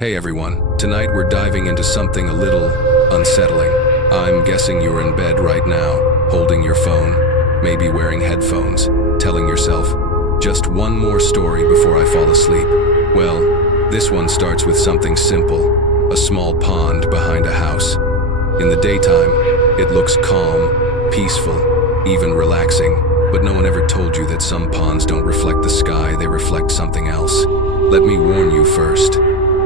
Hey everyone, tonight we're diving into something a little unsettling. I'm guessing you're in bed right now, holding your phone, maybe wearing headphones, telling yourself, just one more story before I fall asleep. Well, this one starts with something simple, a small pond behind a house. In the daytime, it looks calm, peaceful, even relaxing, but no one ever told you that some ponds don't reflect the sky, they reflect something else. Let me warn you first.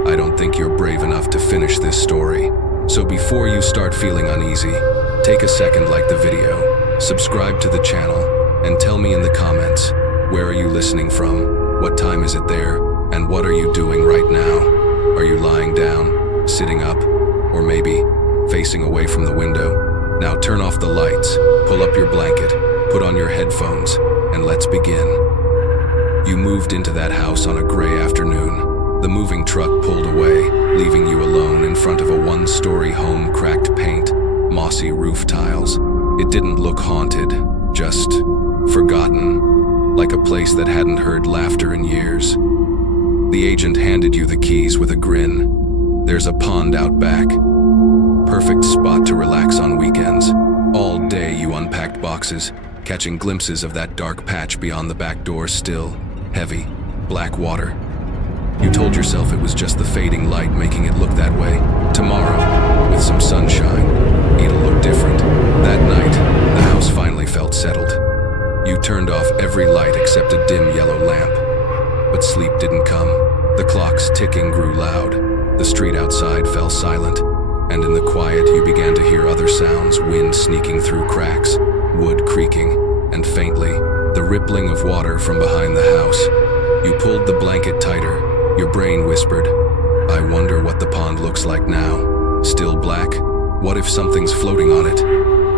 I don't think you're brave enough to finish this story. So before you start feeling uneasy, take a second, like the video, subscribe to the channel, and tell me in the comments, where are you listening from, what time is it there, and what are you doing right now? Are you lying down, sitting up, or maybe facing away from the window? Now turn off the lights, pull up your blanket, put on your headphones, and let's begin. You moved into that house on a gray afternoon. The moving truck pulled away, leaving you alone in front of a one-story home, cracked paint, mossy roof tiles. It didn't look haunted, just forgotten, like a place that hadn't heard laughter in years. The agent handed you the keys with a grin. There's a pond out back. Perfect spot to relax on weekends. All day you unpacked boxes, catching glimpses of that dark patch beyond the back door, still, heavy, black water. You told yourself it was just the fading light making it look that way. Tomorrow, with some sunshine, it'll look different. That night, the house finally felt settled. You turned off every light except a dim yellow lamp. But sleep didn't come. The clock's ticking grew loud. The street outside fell silent. And in the quiet, you began to hear other sounds, wind sneaking through cracks, wood creaking, and faintly, the rippling of water from behind the house. You pulled the blanket tighter. Your brain whispered, I wonder what the pond looks like now. Still black? What if something's floating on it?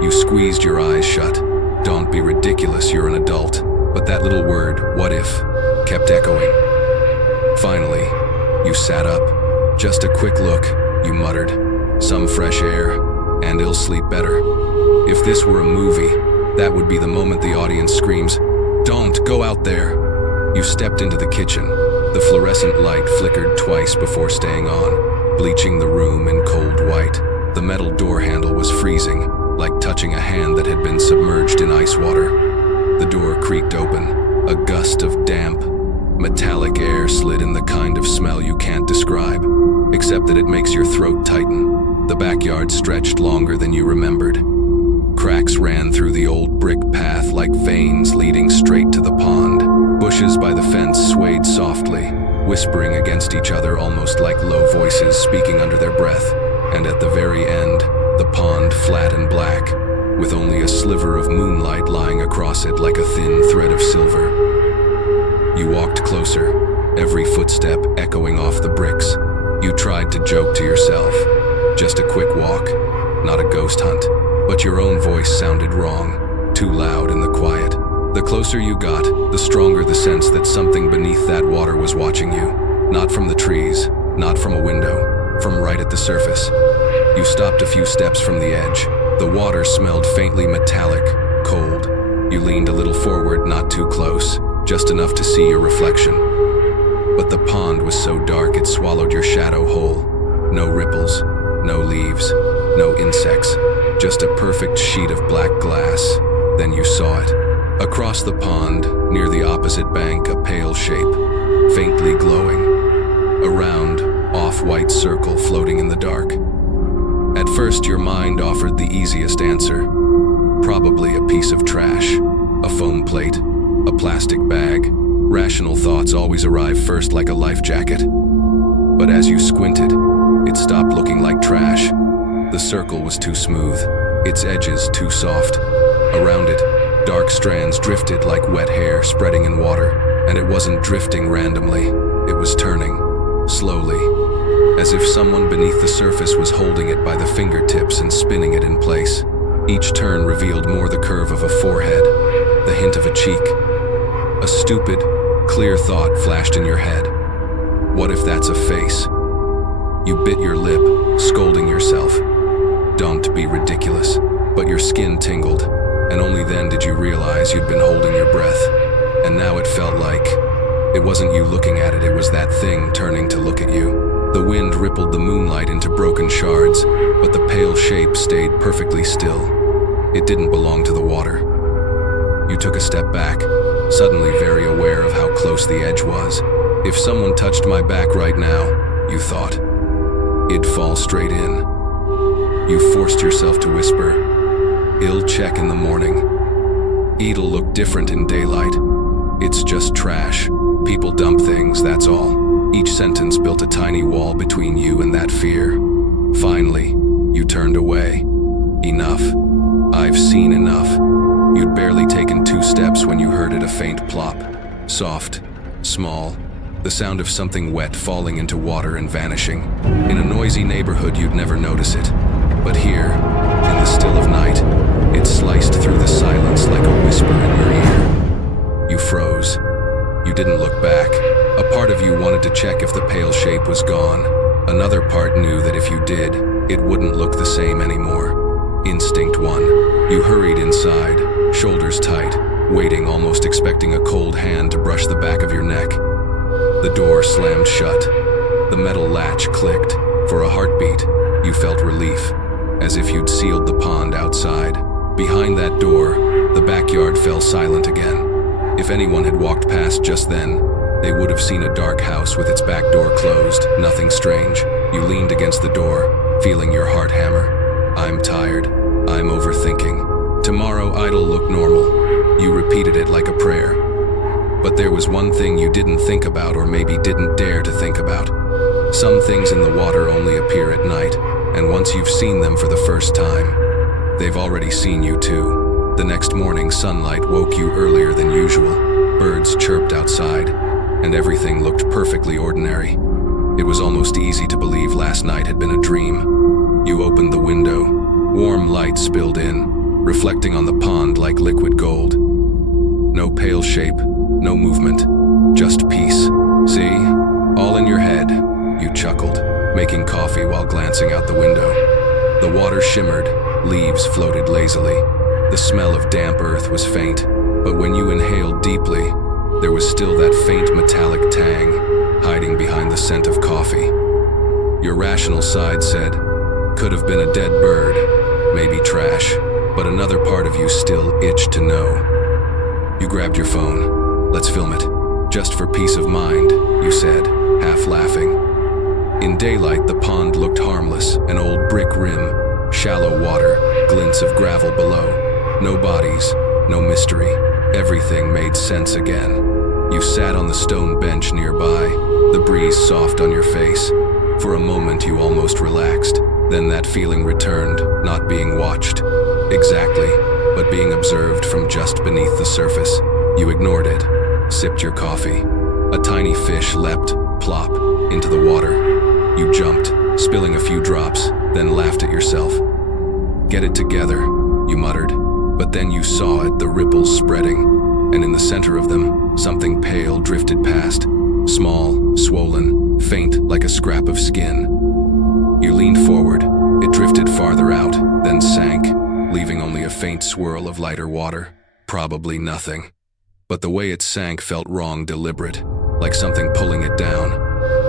You squeezed your eyes shut. Don't be ridiculous, you're an adult. But that little word, what if, kept echoing. Finally, you sat up. Just a quick look, you muttered. Some fresh air, and it'll sleep better. If this were a movie, that would be the moment the audience screams, don't go out there. You stepped into the kitchen. The fluorescent light flickered twice before staying on, bleaching the room in cold white. The metal door handle was freezing, like touching a hand that had been submerged in ice water. The door creaked open. A gust of damp, metallic air slid in, the kind of smell you can't describe, except that it makes your throat tighten. The backyard stretched longer than you remembered. Cracks ran through the old brick path like veins leading straight to the pond. Bushes by the fence swayed softly, whispering against each other almost like low voices speaking under their breath. And at the very end, the pond flat and black, with only a sliver of moonlight lying across it like a thin thread of silver. You walked closer, every footstep echoing off the bricks. You tried to joke to yourself, just a quick walk, not a ghost hunt. But your own voice sounded wrong, too loud in the quiet. The closer you got, the stronger the sense that something beneath that water was watching you. Not from the trees, not from a window, from right at the surface. You stopped a few steps from the edge. The water smelled faintly metallic, cold. You leaned a little forward, not too close, just enough to see your reflection. But the pond was so dark it swallowed your shadow whole. No ripples, no leaves, no insects. Just a perfect sheet of black glass. Then you saw it. Across the pond, near the opposite bank, a pale shape, faintly glowing. A round, off-white circle floating in the dark. At first, your mind offered the easiest answer. Probably a piece of trash, a foam plate, a plastic bag. Rational thoughts always arrive first, like a life jacket. But as you squinted, it stopped looking like trash. The circle was too smooth, its edges too soft. Around it, dark strands drifted like wet hair spreading in water, and it wasn't drifting randomly, it was turning, slowly, as if someone beneath the surface was holding it by the fingertips and spinning it in place. Each turn revealed more the curve of a forehead, the hint of a cheek. A stupid, clear thought flashed in your head. What if that's a face? You bit your lip, scolding yourself. Don't be ridiculous, but your skin tingled, and only then did you realize you'd been holding your breath. And now it felt like it wasn't you looking at it, it was that thing turning to look at you. The wind rippled the moonlight into broken shards, but the pale shape stayed perfectly still. It didn't belong to the water. You took a step back, suddenly very aware of how close the edge was. If someone touched my back right now, you thought, it'd fall straight in. You forced yourself to whisper, "I'll check in the morning. It'll look different in daylight. It's just trash. People dump things, that's all." Each sentence built a tiny wall between you and that fear. Finally, you turned away. Enough. I've seen enough. You'd barely taken 2 steps when you heard it, a faint plop. Soft, small, the sound of something wet falling into water and vanishing. In a noisy neighborhood, you'd never notice it. But here, in the still of night, it sliced through the silence like a whisper in your ear. You froze. You didn't look back. A part of you wanted to check if the pale shape was gone. Another part knew that if you did, it wouldn't look the same anymore. Instinct won. You hurried inside, shoulders tight, waiting, almost expecting a cold hand to brush the back of your neck. The door slammed shut. The metal latch clicked. For a heartbeat, you felt relief, as if you'd sealed the pond outside. Behind that door, the backyard fell silent again. If anyone had walked past just then, they would have seen a dark house with its back door closed. Nothing strange. You leaned against the door, feeling your heart hammer. "I'm tired. I'm overthinking. Tomorrow it'll look normal." You repeated it like a prayer. But there was one thing you didn't think about, or maybe didn't dare to think about. Some things in the water only appear at night, and once you've seen them for the first time, they've already seen you too. The next morning, sunlight woke you earlier than usual. Birds chirped outside, and everything looked perfectly ordinary. It was almost easy to believe last night had been a dream. You opened the window. Warm light spilled in, reflecting on the pond like liquid gold. No pale shape, no movement, just peace. "See? All in your head," you chuckled, making coffee while glancing out the window. The water shimmered, leaves floated lazily. The smell of damp earth was faint, but when you inhaled deeply, there was still that faint metallic tang, hiding behind the scent of coffee. Your rational side said, could have been a dead bird, maybe trash, but another part of you still itched to know. You grabbed your phone. "Let's film it, just for peace of mind," you said, half laughing. In daylight, the pond looked harmless, an old brick rim, shallow water, glints of gravel below. No bodies, no mystery. Everything made sense again. You sat on the stone bench nearby, the breeze soft on your face. For a moment you almost relaxed. Then that feeling returned, not being watched. Exactly, but being observed from just beneath the surface. You ignored it, sipped your coffee. A tiny fish leapt, plop, into the water. You jumped, spilling a few drops, then laughed at yourself. "Get it together," you muttered. But then you saw it, the ripples spreading, and in the center of them, something pale drifted past. Small, swollen, faint like a scrap of skin. You leaned forward. It drifted farther out, then sank, leaving only a faint swirl of lighter water. Probably nothing. But the way it sank felt wrong, deliberate, like something pulling it down.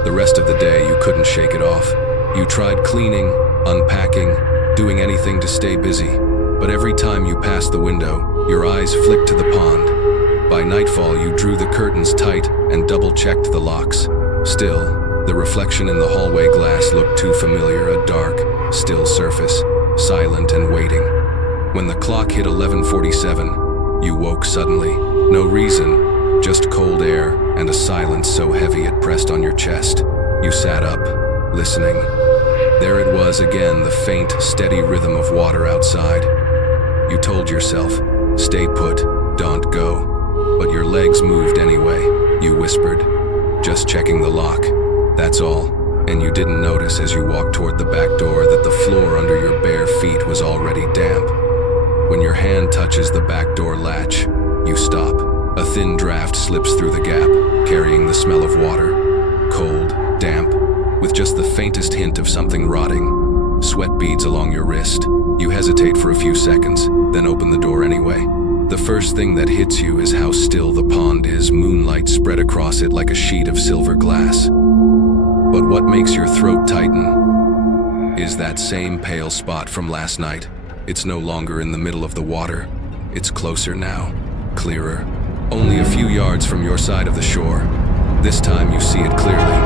The rest of the day you couldn't shake it off. You tried cleaning, unpacking, doing anything to stay busy. But every time you passed the window, your eyes flicked to the pond. By nightfall, you drew the curtains tight and double-checked the locks. Still, the reflection in the hallway glass looked too familiar, a dark, still surface, silent and waiting. When the clock hit 11:47, you woke suddenly. No reason, just cold air and a silence so heavy it pressed on your chest. You sat up, listening. There it was again, the faint, steady rhythm of water outside. You told yourself, "Stay put, don't go." But your legs moved anyway, you whispered. "Just checking the lock, that's all." And you didn't notice as you walked toward the back door that the floor under your bare feet was already damp. When your hand touches the back door latch, you stop. A thin draft slips through the gap, carrying the smell of water. Cold, damp, with just the faintest hint of something rotting. Sweat beads along your wrist. You hesitate for a few seconds, then open the door anyway. The first thing that hits you is how still the pond is, moonlight spread across it like a sheet of silver glass. But And what makes your throat tighten is that same pale spot from last night. It's no longer in the middle of the water. It's closer now, clearer, only a few yards from your side of the shore. This time you see it clearly.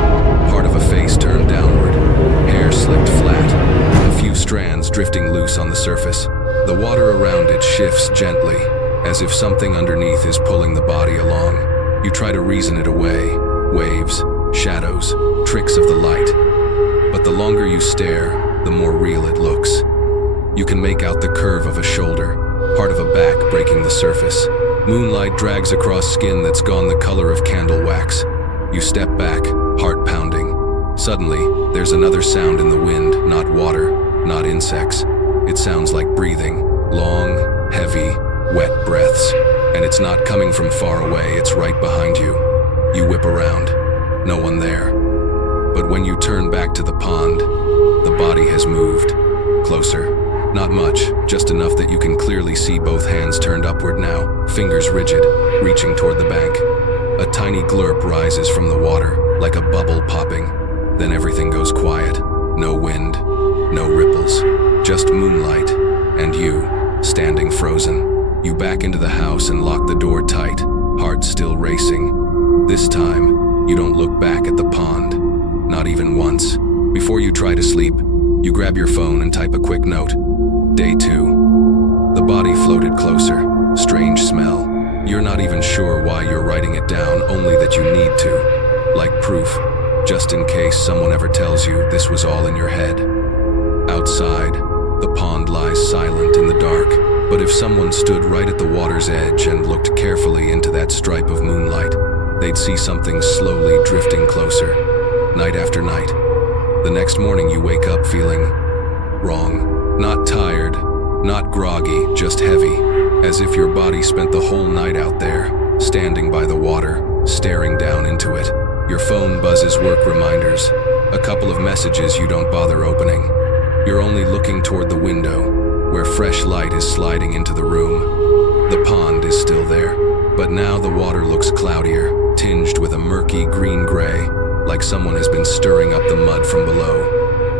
Part of a face turned downward, hair slicked flat, a few strands drifting loose on the surface. The water around it shifts gently, as if something underneath is pulling the body along. You try to reason it away. Waves, shadows, tricks of the light. But the longer you stare, the more real it looks. You can make out the curve of a shoulder, part of a back breaking the surface. Moonlight drags across skin that's gone the color of candle wax. You step back, heart pounding. Suddenly, there's another sound in the wind, not water, not insects. It sounds like breathing, long, heavy, wet breaths. And it's not coming from far away, it's right behind you. You whip around, no one there. But when you turn back to the pond, the body has moved. Closer. Not much, just enough that you can clearly see both hands turned upward now, fingers rigid, reaching toward the bank. A tiny glurp rises from the water, like a bubble popping. Then everything goes quiet. No wind, no ripples, just moonlight, and you, standing frozen. You back into the house and lock the door tight, heart still racing. This time, you don't look back at the pond, not even once. Before you try to sleep, you grab your phone and type a quick note. Day 2. The body floated closer. Strange smell. You're not even sure why you're writing it down, only that you need to. Like proof, just in case someone ever tells you this was all in your head. Outside, the pond lies silent in the dark, but if someone stood right at the water's edge and looked carefully into that stripe of moonlight, they'd see something slowly drifting closer, night after night. The next morning you wake up feeling wrong. Not tired, not groggy, just heavy, as if your body spent the whole night out there, standing by the water, staring down into it. Your phone buzzes work reminders, a couple of messages you don't bother opening. You're only looking toward the window, where fresh light is sliding into the room. The pond is still there, but now the water looks cloudier, tinged with a murky green-gray, like someone has been stirring up the mud from below.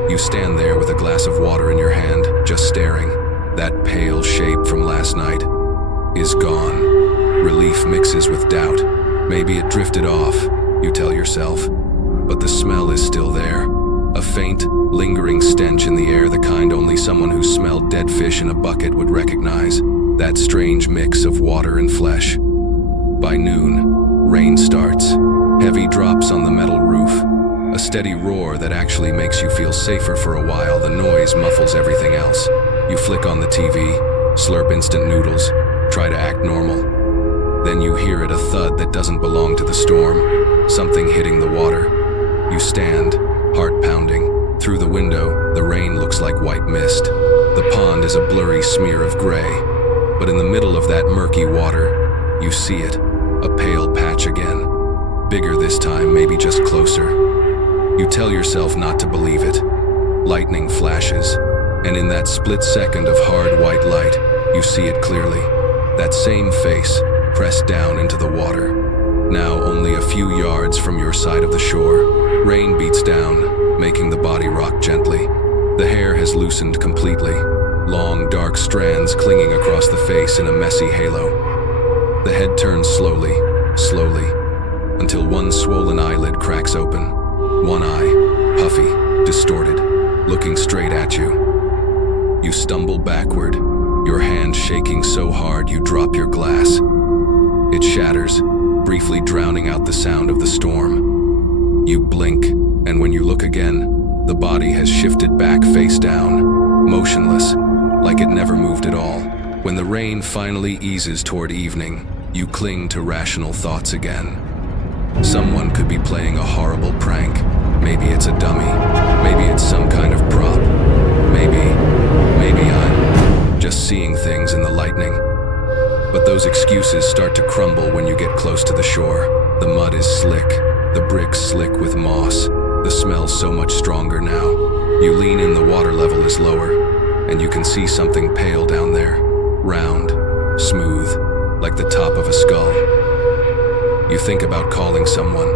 You stand there with a glass of water in your hand, just staring. That pale shape from last night is gone. Relief mixes with doubt. Maybe it drifted off, you tell yourself. But the smell is still there. A faint, lingering stench in the air, the kind only someone who smelled dead fish in a bucket would recognize. That strange mix of water and flesh. By noon, rain starts. Heavy drops on the metal roof. A steady roar that actually makes you feel safer for a while. The noise muffles everything else. You flick on the TV, slurp instant noodles, try to act normal. Then you hear it, a thud that doesn't belong to the storm, something hitting the water. You stand, heart pounding. Through the window, the rain looks like white mist. The pond is a blurry smear of gray. But in the middle of that murky water, you see it, a pale patch again. Bigger this time, maybe just closer. You tell yourself not to believe it. Lightning flashes, and in that split second of hard white light, you see it clearly. That same face, pressed down into the water. Now only a few yards from your side of the shore. Rain beats down, making the body rock gently. The hair has loosened completely, long dark strands clinging across the face in a messy halo. The head turns slowly, slowly, until one swollen eyelid cracks open. One eye, puffy, distorted, looking straight at you. You stumble backward, your hand shaking so hard you drop your glass. It shatters, briefly drowning out the sound of the storm. You blink, and when you look again, the body has shifted back face down, motionless, like it never moved at all. When the rain finally eases toward evening, you cling to rational thoughts again. Someone could be playing a horrible prank. Maybe it's a dummy. Maybe it's some kind of prop. Maybe I'm just seeing things in the lightning. But those excuses start to crumble when you get close to the shore. The mud is slick, the bricks slick with moss. The smell's so much stronger now. You lean in, the water level is lower, and you can see something pale down there. Round, smooth, like the top of a skull. You think about calling someone,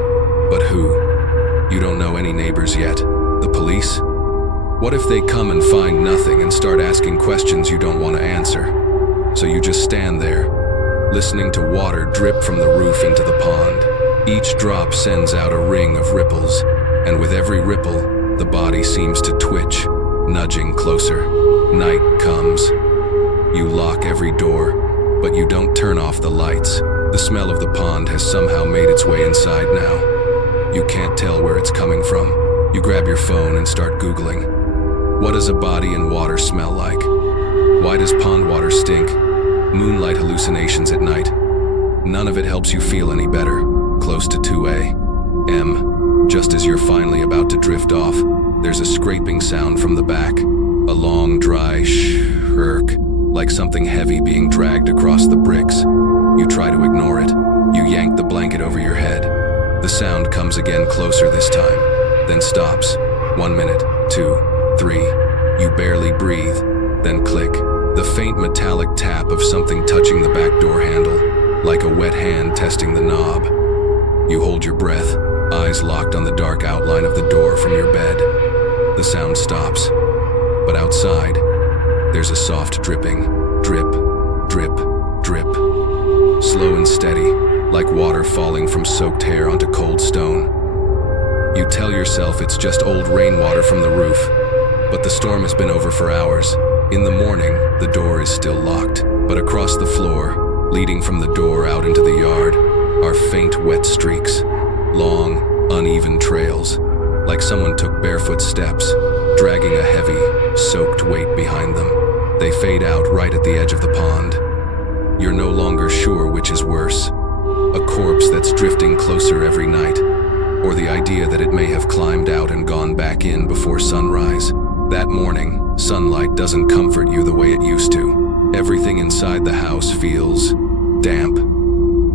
but who? You don't know any neighbors yet. The police? What if they come and find nothing and start asking questions you don't want to answer? So you just stand there, listening to water drip from the roof into the pond. Each drop sends out a ring of ripples, and with every ripple, the body seems to twitch, nudging closer. Night comes. You lock every door, but you don't turn off the lights. The smell of the pond has somehow made its way inside now. You can't tell where it's coming from. You grab your phone and start Googling. What does a body in water smell like? Why does pond water stink? Moonlight hallucinations at night. None of it helps you feel any better. Close to 2 a.m., just as you're finally about to drift off, there's a scraping sound from the back. A long, dry shirk, like something heavy being dragged across the bricks. You try to ignore it. You yank the blanket over your head. The sound comes again, closer this time, then stops. 1 minute, 2, 3. You barely breathe, then click. The faint metallic tap of something touching the back door handle, like a wet hand testing the knob. You hold your breath, eyes locked on the dark outline of the door from your bed. The sound stops, but outside, there's a soft dripping. Drip, drip, drip. Slow and steady, like water falling from soaked hair onto cold stone. You tell yourself it's just old rainwater from the roof, but the storm has been over for hours. In the morning, the door is still locked, but across the floor, leading from the door out into the yard, are faint wet streaks. Long, uneven trails, like someone took barefoot steps, dragging a heavy, soaked weight behind them. They fade out right at the edge of the pond. You're no longer sure which is worse, a corpse that's drifting closer every night, or the idea that it may have climbed out and gone back in before sunrise. That morning, sunlight doesn't comfort you the way it used to. Everything inside the house feels damp,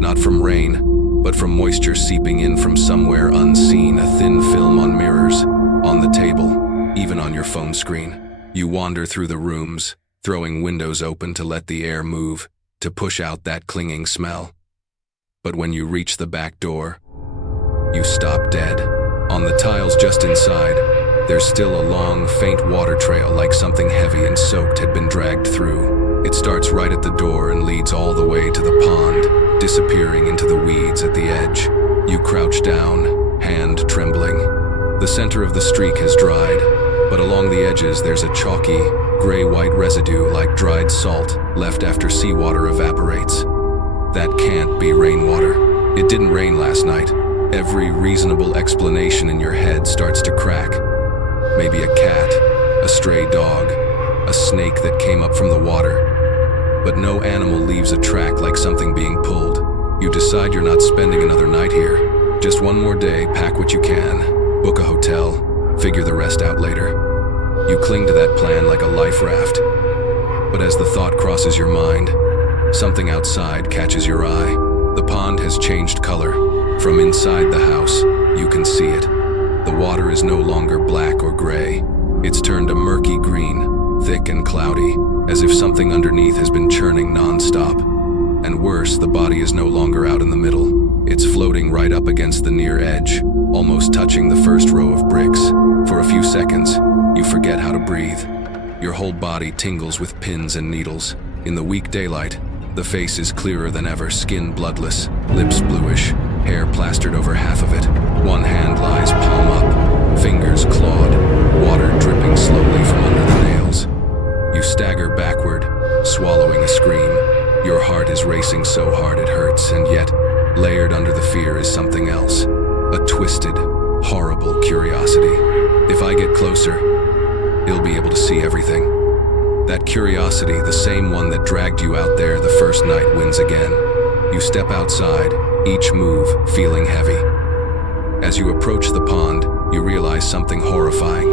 not from rain, but from moisture seeping in from somewhere unseen, a thin film on mirrors, on the table, even on your phone screen. You wander through the rooms, throwing windows open to let the air move, to push out that clinging smell. But when you reach the back door, you stop dead. On the tiles just inside, there's still a long, faint water trail like something heavy and soaked had been dragged through. It starts right at the door and leads all the way to the pond, disappearing into the weeds at the edge. You crouch down, hand trembling. The center of the streak has dried, but along the edges there's a chalky, gray-white residue like dried salt left after seawater evaporates. That can't be rainwater. It didn't rain last night. Every reasonable explanation in your head starts to crack. Maybe a cat, a stray dog, a snake that came up from the water. But no animal leaves a track like something being pulled. You decide you're not spending another night here. Just one more day, pack what you can, book a hotel, figure the rest out later. You cling to that plan like a life raft. But as the thought crosses your mind, something outside catches your eye. The pond has changed color. From inside the house, you can see it. The water is no longer black or gray. It's turned a murky green, thick and cloudy, as if something underneath has been churning non-stop. And worse, the body is no longer out in the middle. It's floating right up against the near edge, almost touching the first row of bricks. For a few seconds, you forget how to breathe. Your whole body tingles with pins and needles. In the weak daylight, the face is clearer than ever, skin bloodless, lips bluish, hair plastered over half of it. One hand lies palm up, fingers clawed, water dripping slowly from under the nails. You stagger backward, swallowing a scream. Your heart is racing so hard it hurts, and yet, layered under the fear is something else. A twisted, horrible curiosity. If I get closer, he'll be able to see everything. That curiosity, the same one that dragged you out there the first night, wins again. You step outside, each move feeling heavy. As you approach the pond, you realize something horrifying.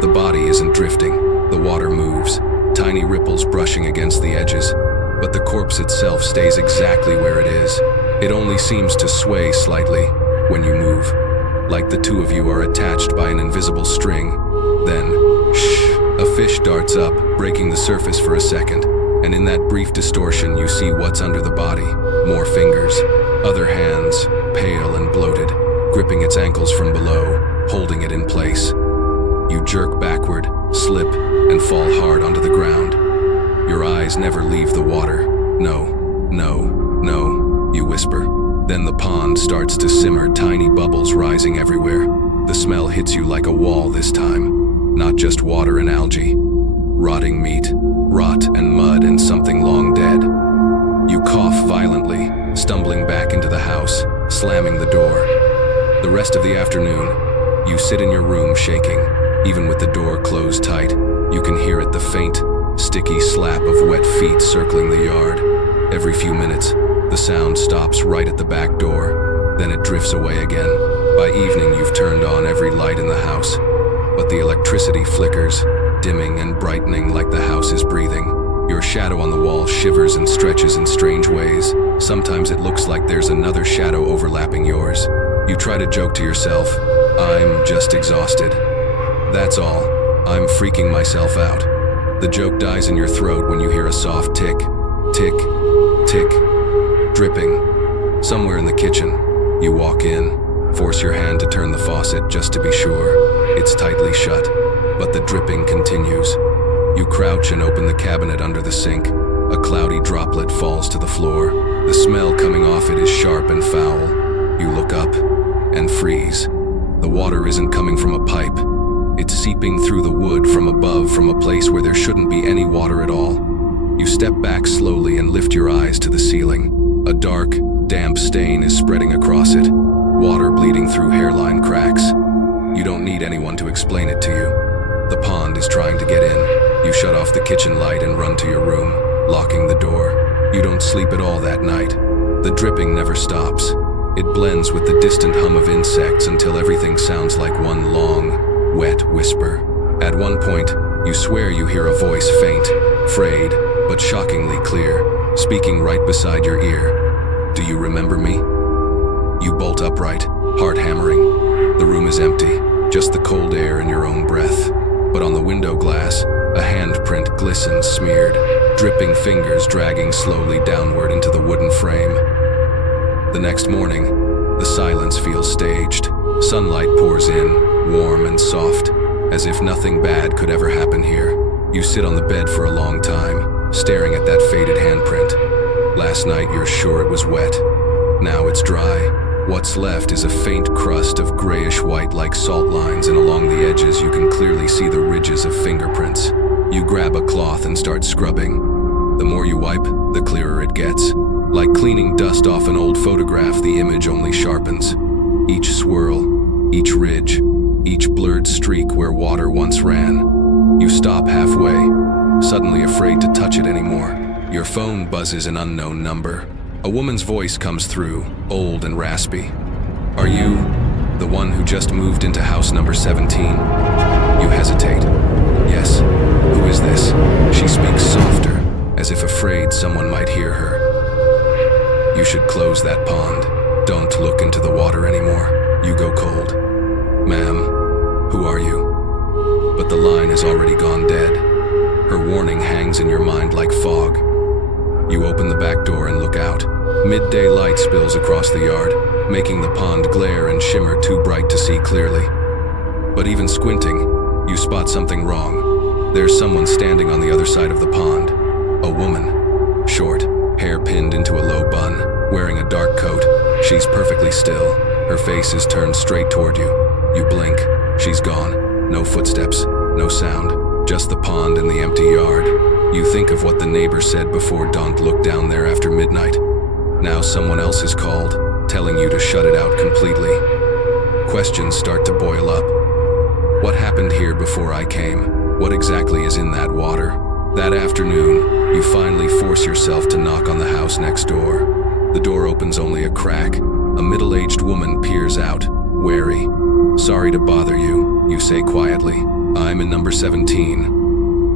The body isn't drifting. The water moves, tiny ripples brushing against the edges, but the corpse itself stays exactly where it is. It only seems to sway slightly when you move, like the two of you are attached by an invisible string. Then, a fish darts up, breaking the surface for a second, and in that brief distortion you see what's under the body. More fingers, other hands, pale and bloated, gripping its ankles from below. holding it in place. You jerk backward, slip, and fall hard onto the ground. Your eyes never leave the water. No, no, no, you whisper. Then the pond starts to simmer, tiny bubbles rising everywhere. The smell hits you like a wall this time. Not just water and algae. Rotting meat, rot and mud and something long dead. You cough violently, stumbling back into the house, slamming the door. The rest of the afternoon, you sit in your room shaking. Even with the door closed tight, you can hear it, the faint, sticky slap of wet feet circling the yard. Every few minutes, the sound stops right at the back door, then it drifts away again. By evening, you've turned on every light in the house, but the electricity flickers, dimming and brightening like the house is breathing. Your shadow on the wall shivers and stretches in strange ways. Sometimes it looks like there's another shadow overlapping yours. You try to joke to yourself, "I'm just exhausted. That's all. I'm freaking myself out." The joke dies in your throat when you hear a soft tick, tick, tick, dripping. Somewhere in the kitchen, you walk in, force your hand to turn the faucet just to be sure. It's tightly shut, but the dripping continues. You crouch and open the cabinet under the sink. A cloudy droplet falls to the floor. The smell coming off it is sharp and foul. You look up and freeze. The water isn't coming from a pipe. It's seeping through the wood from above, from a place where there shouldn't be any water at all. You step back slowly and lift your eyes to the ceiling. A dark, damp stain is spreading across it, water bleeding through hairline cracks. You don't need anyone to explain it to you. The pond is trying to get in. You shut off the kitchen light and run to your room, locking the door. You don't sleep at all that night. The dripping never stops. It blends with the distant hum of insects until everything sounds like one long, wet whisper. At one point, you swear you hear a voice, faint, frayed, but shockingly clear, speaking right beside your ear. "Do you remember me?" You bolt upright, heart hammering. The room is empty, just the cold air and your own breath. But on the window glass, a handprint glistens, smeared, dripping fingers dragging slowly downward into the wooden frame. The next morning, the silence feels staged. Sunlight pours in, warm and soft, as if nothing bad could ever happen here. You sit on the bed for a long time, staring at that faded handprint. Last night you're sure it was wet. Now it's dry. What's left is a faint crust of grayish-white like salt lines, and along the edges you can clearly see the ridges of fingerprints. You grab a cloth and start scrubbing. The more you wipe, the clearer it gets. Like cleaning dust off an old photograph, the image only sharpens. Each swirl, each ridge, each blurred streak where water once ran. You stop halfway, suddenly afraid to touch it anymore. Your phone buzzes an unknown number. A woman's voice comes through, old and raspy. "Are you the one who just moved into house number 17? You hesitate. "Yes. Who is this?" She speaks softer, as if afraid someone might hear her. "You should close that pond. Don't look into the water anymore. You go cold." "Ma'am, who are you?" But the line has already gone dead. Her warning hangs in your mind like fog. You open the back door and look out. Midday light spills across the yard, making the pond glare and shimmer too bright to see clearly. But even squinting, you spot something wrong. There's someone standing on the other side of the pond. A woman. Short, hair pinned into a low bun, wearing a dark coat. She's perfectly still. Her face is turned straight toward you. You blink. She's gone. No footsteps, no sound. Just the pond and the empty yard. You think of what the neighbor said before, "Don't look down there after midnight." Now someone else is called, telling you to shut it out completely. Questions start to boil up. What happened here before I came? What exactly is in that water? That afternoon, you finally force yourself to knock on the house next door. The door opens only a crack. A middle-aged woman peers out, wary. "Sorry to bother you," you say quietly. "I'm in number 17.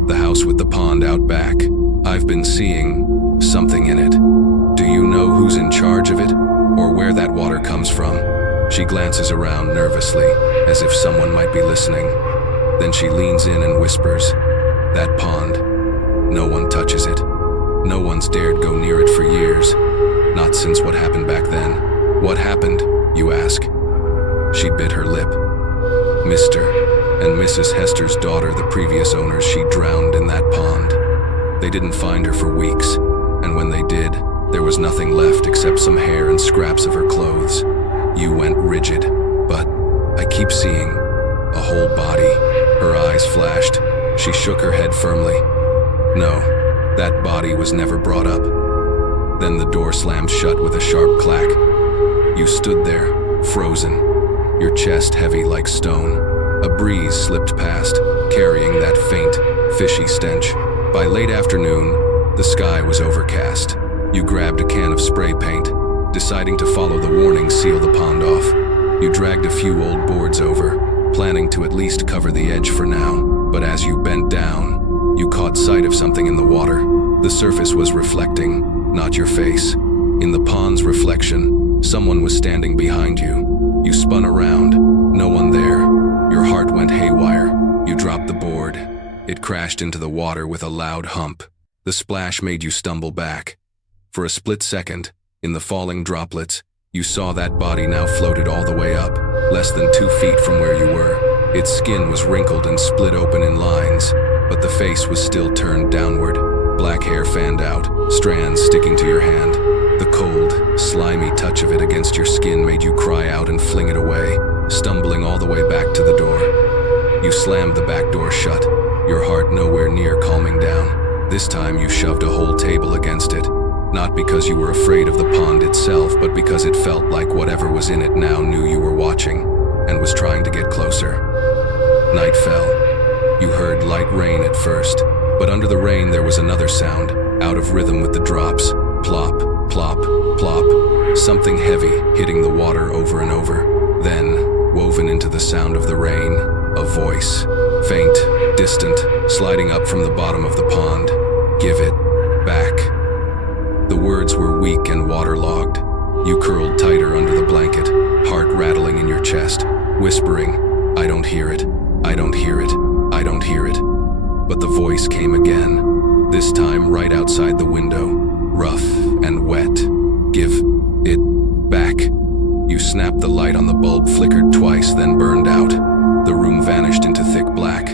The house with the pond out back. I've been seeing something in it. Do you know who's in charge of it, or where that water comes from?" She glances around nervously, as if someone might be listening. Then she leans in and whispers, "That pond. No one touches it. No one's dared go near it for years. Not since what happened back then." "What happened?" you ask. She bit her lip. Mr. and Mrs. Hester's daughter, the previous owners, she drowned in that pond. They didn't find her for weeks, and when they did, there was nothing left except some hair and scraps of her clothes. You went rigid, but I keep seeing a whole body. Her eyes flashed. She shook her head firmly. No, that body was never brought up. Then the door slammed shut with a sharp clack. You stood there, frozen, your chest heavy like stone. A breeze slipped past, carrying that faint, fishy stench. By late afternoon, the sky was overcast. You grabbed a can of spray paint, deciding to follow the warning, seal the pond off. You dragged a few old boards over, planning to at least cover the edge for now. But as you bent down, you caught sight of something in the water. The surface was reflecting, not your face. In the pond's reflection, someone was standing behind you. You spun around, no one there. Your heart went haywire. You dropped the board. It crashed into the water with a loud hump. The splash made you stumble back. For a split second, in the falling droplets, you saw that body now floated all the way up, less than 2 feet from where you were. Its skin was wrinkled and split open in lines, but the face was still turned downward. Black hair fanned out, strands sticking to your hand. The cold, slimy touch of it against your skin made you cry out and fling it away, stumbling all the way back to the door. You slammed the back door shut, your heart nowhere near calming down. This time you shoved a whole table against it. Not because you were afraid of the pond itself, but because it felt like whatever was in it now knew you were watching and was trying to get closer. Night fell. You heard light rain at first, but under the rain there was another sound, out of rhythm with the drops. Plop, plop, plop. Something heavy hitting the water over and over. Then, woven into the sound of the rain, a voice. Faint, distant, sliding up from the bottom of the pond. Give it back. The words were weak and waterlogged. You curled tighter under the blanket, heart rattling in your chest, whispering, I don't hear it, I don't hear it, I don't hear it. But the voice came again, this time right outside the window, rough and wet. Give it back. You snapped the light on the bulb, flickered twice, then burned out. The room vanished into thick black.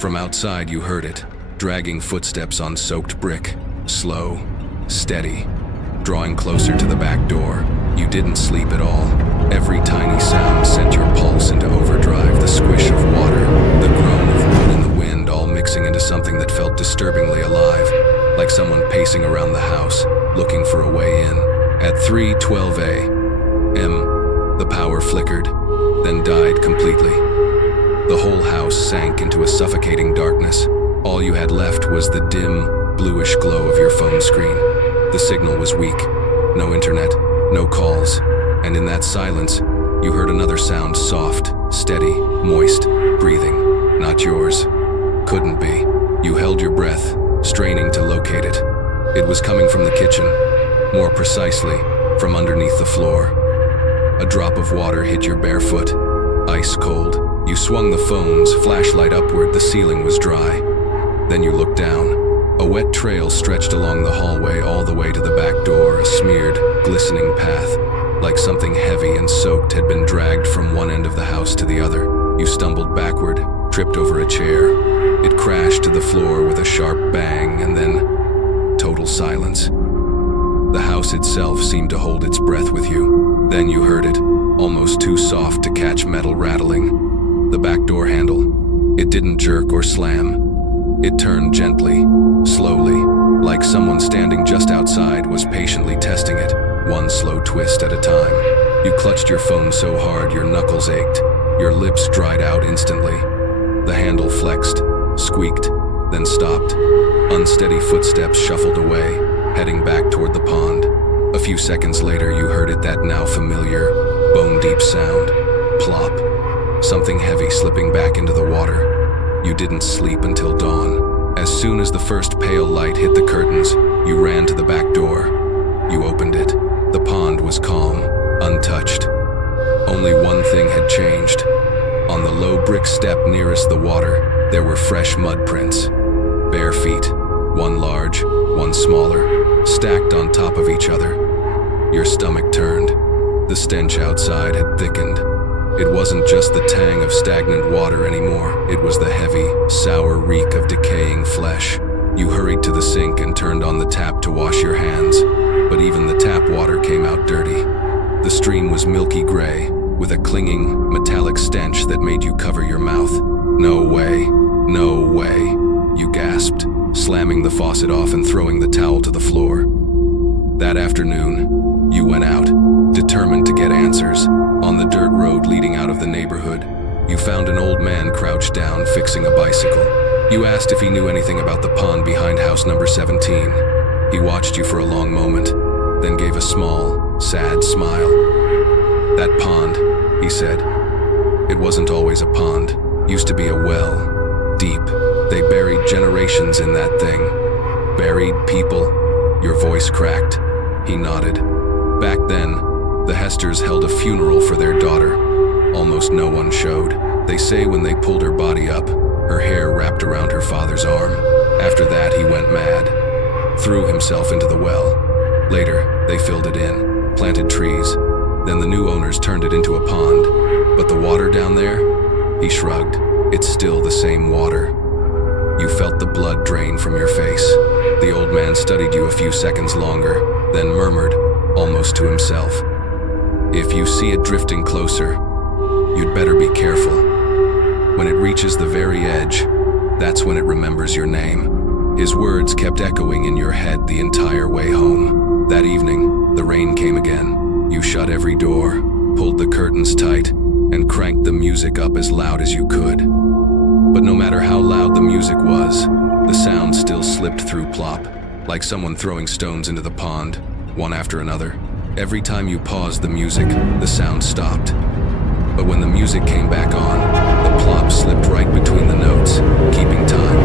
From outside you heard it, dragging footsteps on soaked brick, slow, steady, drawing closer to the back door. You didn't sleep at all. Every tiny sound sent your pulse into overdrive, the squish of water, the groan of wood in the wind, all mixing into something that felt disturbingly alive, like someone pacing around the house, looking for a way in. At 3:12 a.m., the power flickered, then died completely. The whole house sank into a suffocating darkness. All you had left was the dim, bluish glow of your phone screen. The signal was weak. No internet, no calls. And in that silence, you heard another sound, soft, steady, moist, breathing. Not yours. Couldn't be. You held your breath, straining to locate it. It was coming from the kitchen. More precisely, from underneath the floor. A drop of water hit your bare foot. Ice cold. You swung the phone's flashlight upward. The ceiling was dry. Then you looked down. A wet trail stretched along the hallway all the way to the back door, a smeared, glistening path, like something heavy and soaked had been dragged from one end of the house to the other. You stumbled backward, tripped over a chair. It crashed to the floor with a sharp bang, and then total silence. The house itself seemed to hold its breath with you. Then you heard it, almost too soft to catch metal rattling. The back door handle. It didn't jerk or slam. It turned gently, slowly, like someone standing just outside was patiently testing it, one slow twist at a time. You clutched your phone so hard your knuckles ached. Your lips dried out instantly. The handle flexed, squeaked, then stopped. Unsteady footsteps shuffled away, heading back toward the pond. A few seconds later you heard it, that now familiar, bone-deep sound. Plop. Something heavy slipping back into the water. You didn't sleep until dawn. As soon as the first pale light hit the curtains, you ran to the back door. You opened it. The pond was calm, untouched. Only one thing had changed. On the low brick step nearest the water, there were fresh mud prints. Bare feet, one large, one smaller, stacked on top of each other. Your stomach turned. The stench outside had thickened. It wasn't just the tang of stagnant water anymore. It was the heavy, sour reek of decaying flesh. You hurried to the sink and turned on the tap to wash your hands, but even the tap water came out dirty. The stream was milky gray, with a clinging, metallic stench that made you cover your mouth. No way, no way, you gasped, slamming the faucet off and throwing the towel to the floor. That afternoon, you went out, determined to get answers. On the dirt road leading out of the neighborhood, you found an old man crouched down, fixing a bicycle. You asked if he knew anything about the pond behind house number 17. He watched you for a long moment, then gave a small, sad smile. That pond, he said. It wasn't always a pond. Used to be a well, deep. They buried generations in that thing. Buried people. Your voice cracked. He nodded. Back then, the Hesters held a funeral for their daughter. Almost no one showed. They say when they pulled her body up, her hair wrapped around her father's arm. After that, he went mad. Threw himself into the well. Later, they filled it in, planted trees. Then the new owners turned it into a pond. But the water down there? He shrugged. It's still the same water. You felt the blood drain from your face. The old man studied you a few seconds longer, then murmured, almost to himself, "If you see it drifting closer, you'd better be careful. When it reaches the very edge, that's when it remembers your name." His words kept echoing in your head the entire way home. That evening, the rain came again. You shut every door, pulled the curtains tight, and cranked the music up as loud as you could. But no matter how loud the music was, the sound still slipped through plop, like someone throwing stones into the pond, one after another. Every time you paused the music, the sound stopped. But when the music came back on, the plop slipped right between the notes, keeping time.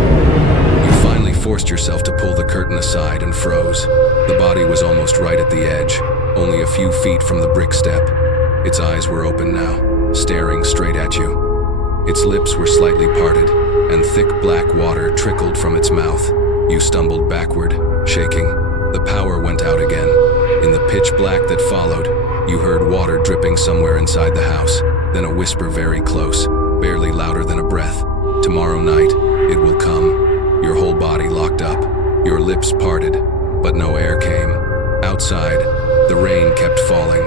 You finally forced yourself to pull the curtain aside and froze. The body was almost right at the edge, only a few feet from the brick step. Its eyes were open now, staring straight at you. Its lips were slightly parted, and thick black water trickled from its mouth. You stumbled backward, shaking. The power went out again. In the pitch black that followed, you heard water dripping somewhere inside the house, then a whisper very close, barely louder than a breath. "Tomorrow night, it will come." Your whole body locked up, your lips parted, but no air came. Outside, the rain kept falling.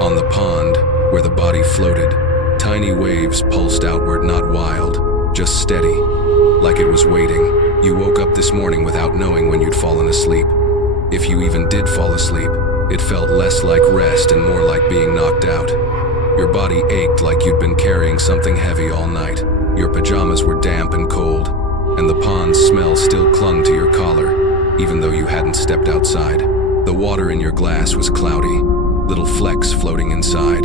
On the pond, where the body floated, tiny waves pulsed outward, not wild, just steady, like it was waiting. You woke up this morning without knowing when you'd fallen asleep. If you even did fall asleep, it felt less like rest and more like being knocked out. Your body ached like you'd been carrying something heavy all night. Your pajamas were damp and cold, and the pond's smell still clung to your collar, even though you hadn't stepped outside. The water in your glass was cloudy, little flecks floating inside.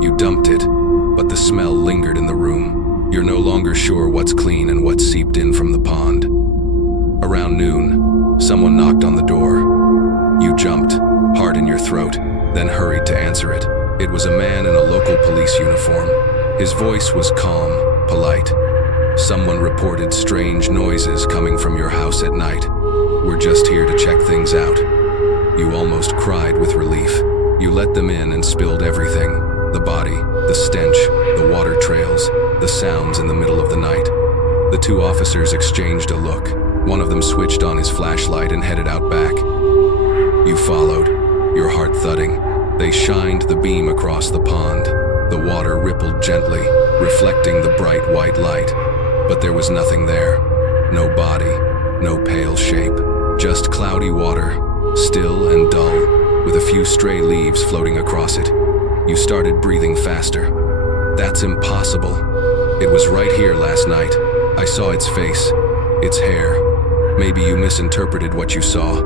You dumped it, but the smell lingered in the room. You're no longer sure what's clean and what's seeped in from the pond. Around noon, someone knocked on the door. You jumped, heart in your throat, then hurried to answer it. It was a man in a local police uniform. His voice was calm, polite. "Someone reported strange noises coming from your house at night. We're just here to check things out." You almost cried with relief. You let them in and spilled everything. The body, the stench, the water trails, the sounds in the middle of the night. The two officers exchanged a look. One of them switched on his flashlight and headed out back. You followed, your heart thudding. They shined the beam across the pond. The water rippled gently, reflecting the bright white light. But there was nothing there. No body, no pale shape. Just cloudy water, still and dull, with a few stray leaves floating across it. You started breathing faster. "That's impossible. It was right here last night. I saw its face, its hair. Maybe you misinterpreted what you saw,"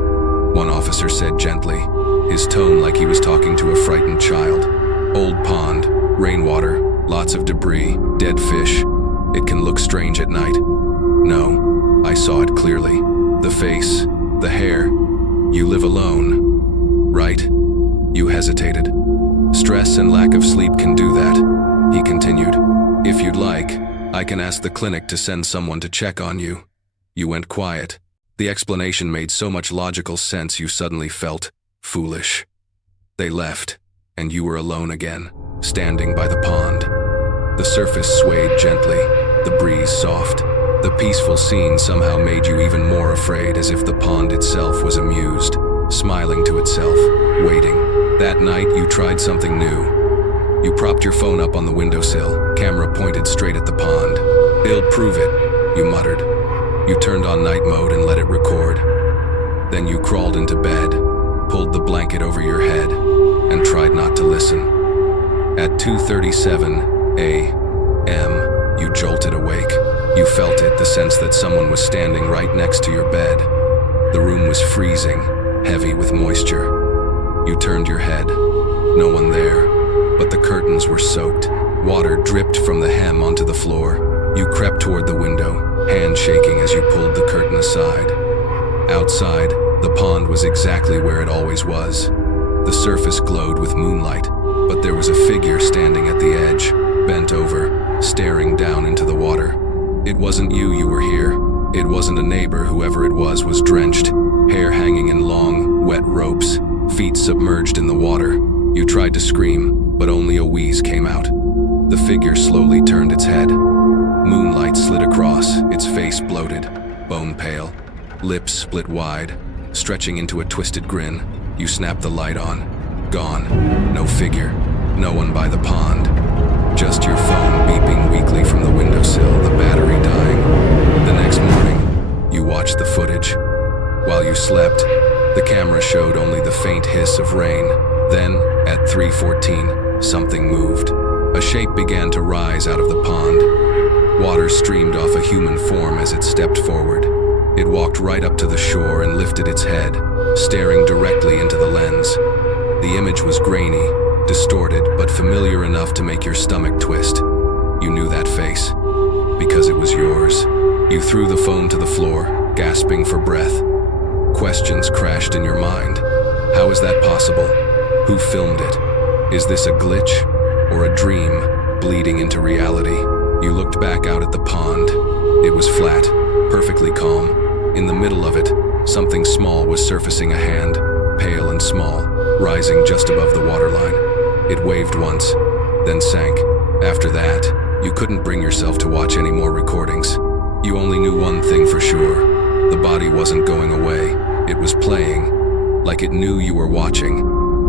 one officer said gently, his tone like he was talking to a frightened child. "Old pond, rainwater, lots of debris, dead fish. It can look strange at night." "No, I saw it clearly. The face, the hair. You live alone, right?" You hesitated. "Stress and lack of sleep can do that," he continued. "If you'd like, I can ask the clinic to send someone to check on you." You went quiet. The explanation made so much logical sense you suddenly felt foolish. They left, and you were alone again, standing by the pond. The surface swayed gently, the breeze soft. The peaceful scene somehow made you even more afraid, as if the pond itself was amused, smiling to itself, waiting. That night, you tried something new. You propped your phone up on the windowsill, camera pointed straight at the pond. "It'll prove it," you muttered. You turned on night mode and let it record. Then you crawled into bed, pulled the blanket over your head, and tried not to listen. At 2:37 a.m., you jolted awake. You felt it, the sense that someone was standing right next to your bed. The room was freezing, heavy with moisture. You turned your head. No one there, but the curtains were soaked. Water dripped from the hem onto the floor. You crept toward the window, hand shaking as you pulled the curtain aside. Outside, the pond was exactly where it always was. The surface glowed with moonlight, but there was a figure standing at the edge, bent over, staring down into the water. It wasn't you were here. It wasn't a neighbor. Whoever it was drenched, hair hanging in long, wet ropes, feet submerged in the water. You tried to scream, but only a wheeze came out. The figure slowly turned its head. Moonlight slid across, its face bloated, bone pale, lips split wide, stretching into a twisted grin. You snapped the light on. Gone. No figure. No one by the pond. Just your phone beeping weakly from the windowsill, the battery dying. The next morning, you watched the footage. While you slept, the camera showed only the faint hiss of rain. Then, at 3:14, something moved. A shape began to rise out of the pond. Water streamed off a human form as it stepped forward. It walked right up to the shore and lifted its head, staring directly into the lens. The image was grainy, distorted, but familiar enough to make your stomach twist. You knew that face, because it was yours. You threw the phone to the floor, gasping for breath. Questions crashed in your mind. How is that possible? Who filmed it? Is this a glitch, or a dream, bleeding into reality? You looked back out at the pond. It was flat, perfectly calm. In the middle of it, something small was surfacing, a hand, pale and small, rising just above the waterline. It waved once, then sank. After that, you couldn't bring yourself to watch any more recordings. You only knew one thing for sure. The body wasn't going away. It was playing, like it knew you were watching,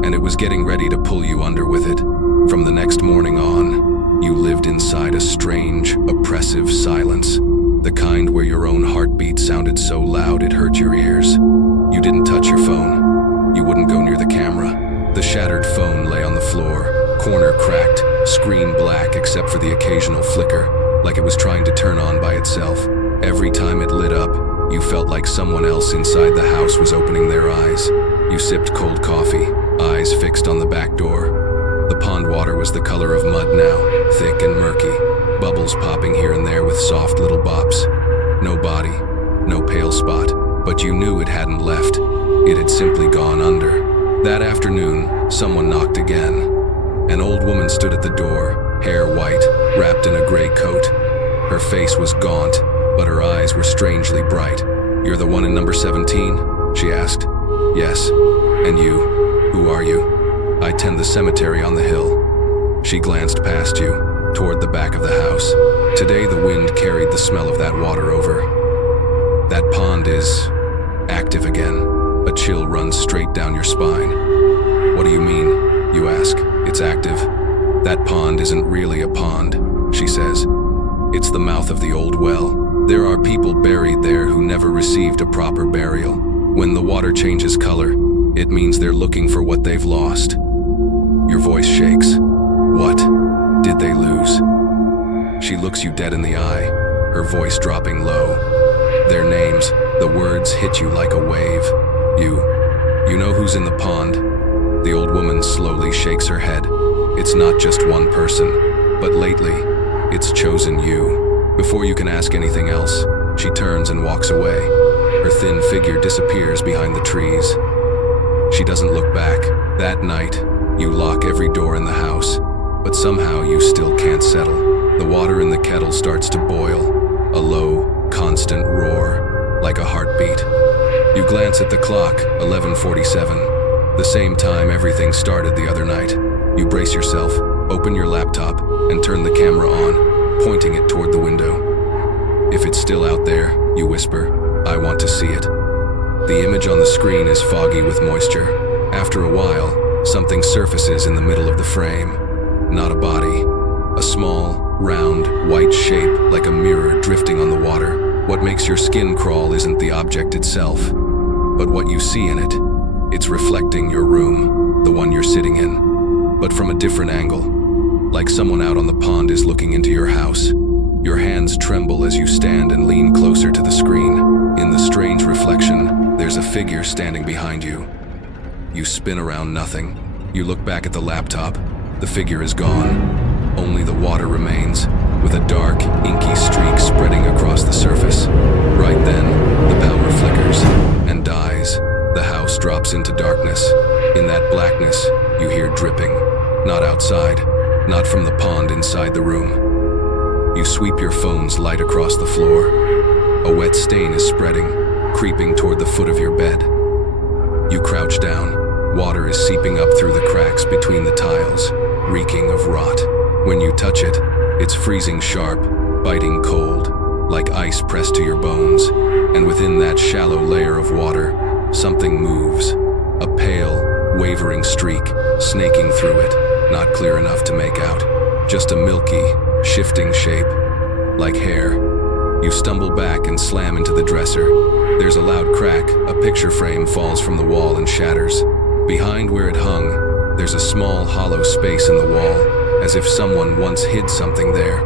and it was getting ready to pull you under with it. From the next morning on, you lived inside a strange, oppressive silence. The kind where your own heartbeat sounded so loud it hurt your ears. You didn't touch your phone. You wouldn't go near the camera. The shattered phone lay on the floor, corner cracked, screen black except for the occasional flicker, like it was trying to turn on by itself. Every time it lit up, you felt like someone else inside the house was opening their eyes. You sipped cold coffee, eyes fixed on the back door. The pond water was the color of mud now, thick and murky, bubbles popping here and there with soft little bops. No body, no pale spot, but you knew it hadn't left. It had simply gone under. That afternoon, someone knocked again. An old woman stood at the door, hair white, wrapped in a gray coat. Her face was gaunt, but her eyes were strangely bright. "You're the one in number 17? She asked. "Yes. And you? Who are you?" "I tend the cemetery on the hill." She glanced past you, toward the back of the house. Today the wind carried the smell of that water over. "That pond is active again." A chill runs straight down your spine. "What do you mean?" you ask. "It's active." "That pond isn't really a pond," she says. "It's the mouth of the old well. There are people buried there who never received a proper burial. When the water changes color, it means they're looking for what they've lost." Your voice shakes. "What did they lose?" She looks you dead in the eye, her voice dropping low. "Their names," the words hit you like a wave. You know who's in the pond?" The old woman slowly shakes her head. "It's not just one person, but lately, it's chosen you." Before you can ask anything else, she turns and walks away. Her thin figure disappears behind the trees. She doesn't look back. That night, you lock every door in the house, but somehow you still can't settle. The water in the kettle starts to boil, a low, constant roar, like a heartbeat. You glance at the clock, 11:47, the same time everything started the other night. You brace yourself, open your laptop, and turn the camera on, pointing it toward the window. If it's still out there, you whisper, "I want to see it." The image on the screen is foggy with moisture. After a while, something surfaces in the middle of the frame. Not a body. A small, round, white shape like a mirror drifting on the water. What makes your skin crawl isn't the object itself, but what you see in it. It's reflecting your room, the one you're sitting in, but from a different angle. Like someone out on the pond is looking into your house. Your hands tremble as you stand and lean closer to the screen. In the strange reflection, there's a figure standing behind you. You spin around nothing. You look back at the laptop. The figure is gone. Only the water remains, with a dark, inky streak spreading across the surface. Right then, the power flickers and dies. The house drops into darkness. In that blackness, you hear dripping. Not outside, not from the pond inside the room. You sweep your phone's light across the floor. A wet stain is spreading, creeping toward the foot of your bed. You crouch down. Water is seeping up through the cracks between the tiles, reeking of rot. When you touch it, it's freezing sharp, biting cold, like ice pressed to your bones. And within that shallow layer of water, something moves. A pale, wavering streak, snaking through it, not clear enough to make out. Just a milky, shifting shape, like hair. You stumble back and slam into the dresser. There's a loud crack, a picture frame falls from the wall and shatters. Behind where it hung, there's a small, hollow space in the wall, as if someone once hid something there.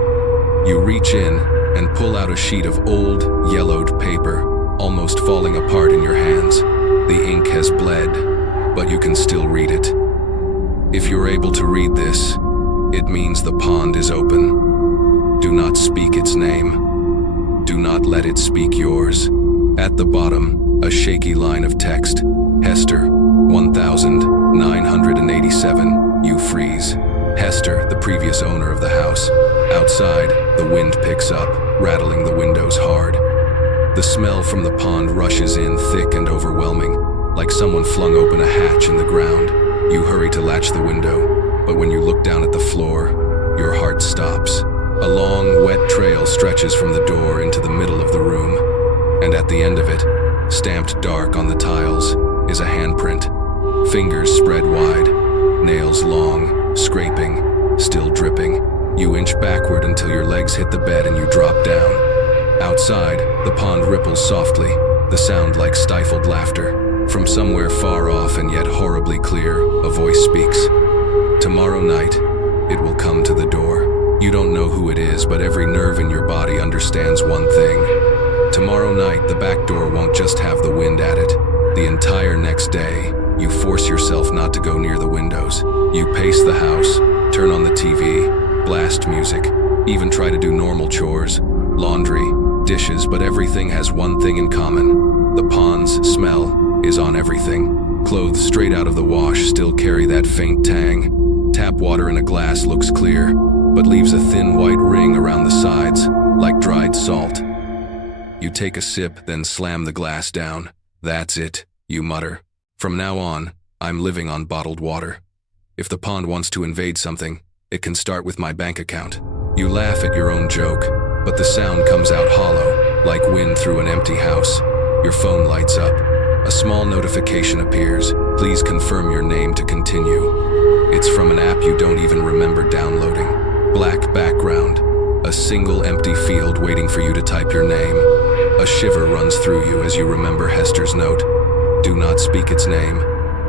You reach in and pull out a sheet of old, yellowed paper, almost falling apart in your hands. The ink has bled, but you can still read it. If you're able to read this, it means the pond is open. Do not speak its name. Do not let it speak yours. At the bottom, a shaky line of text. Hester, 1987, you freeze. Hester, the previous owner of the house. Outside, the wind picks up, rattling the windows hard. The smell from the pond rushes in thick and overwhelming, like someone flung open a hatch in the ground. You hurry to latch the window, but when you look down at the floor, your heart stops. A long, wet trail stretches from the door into the middle of the room, and at the end of it, stamped dark on the tiles, is a handprint. Fingers spread wide, nails long, scraping, still dripping. You inch backward until your legs hit the bed and you drop down. Outside, the pond ripples softly, the sound like stifled laughter. From somewhere far off and yet horribly clear, a voice speaks. Tomorrow night, it will come to the door. You don't know who it is, but every nerve in your body understands one thing. Tomorrow night, the back door won't just have the wind at it. The entire next day, you force yourself not to go near the windows. You pace the house, turn on the TV, blast music, even try to do normal chores, laundry, dishes, but everything has one thing in common. The pond's smell is on everything. Clothes straight out of the wash still carry that faint tang. Tap water in a glass looks clear, but leaves a thin white ring around the sides, like dried salt. You take a sip, then slam the glass down. That's it, you mutter. From now on, I'm living on bottled water. If the pond wants to invade something, it can start with my bank account. You laugh at your own joke, but the sound comes out hollow, like wind through an empty house. Your phone lights up. A small notification appears. Please confirm your name to continue. It's from an app you don't even remember downloading. Black background. A single empty field waiting for you to type your name. A shiver runs through you as you remember Hester's note. Do not speak its name.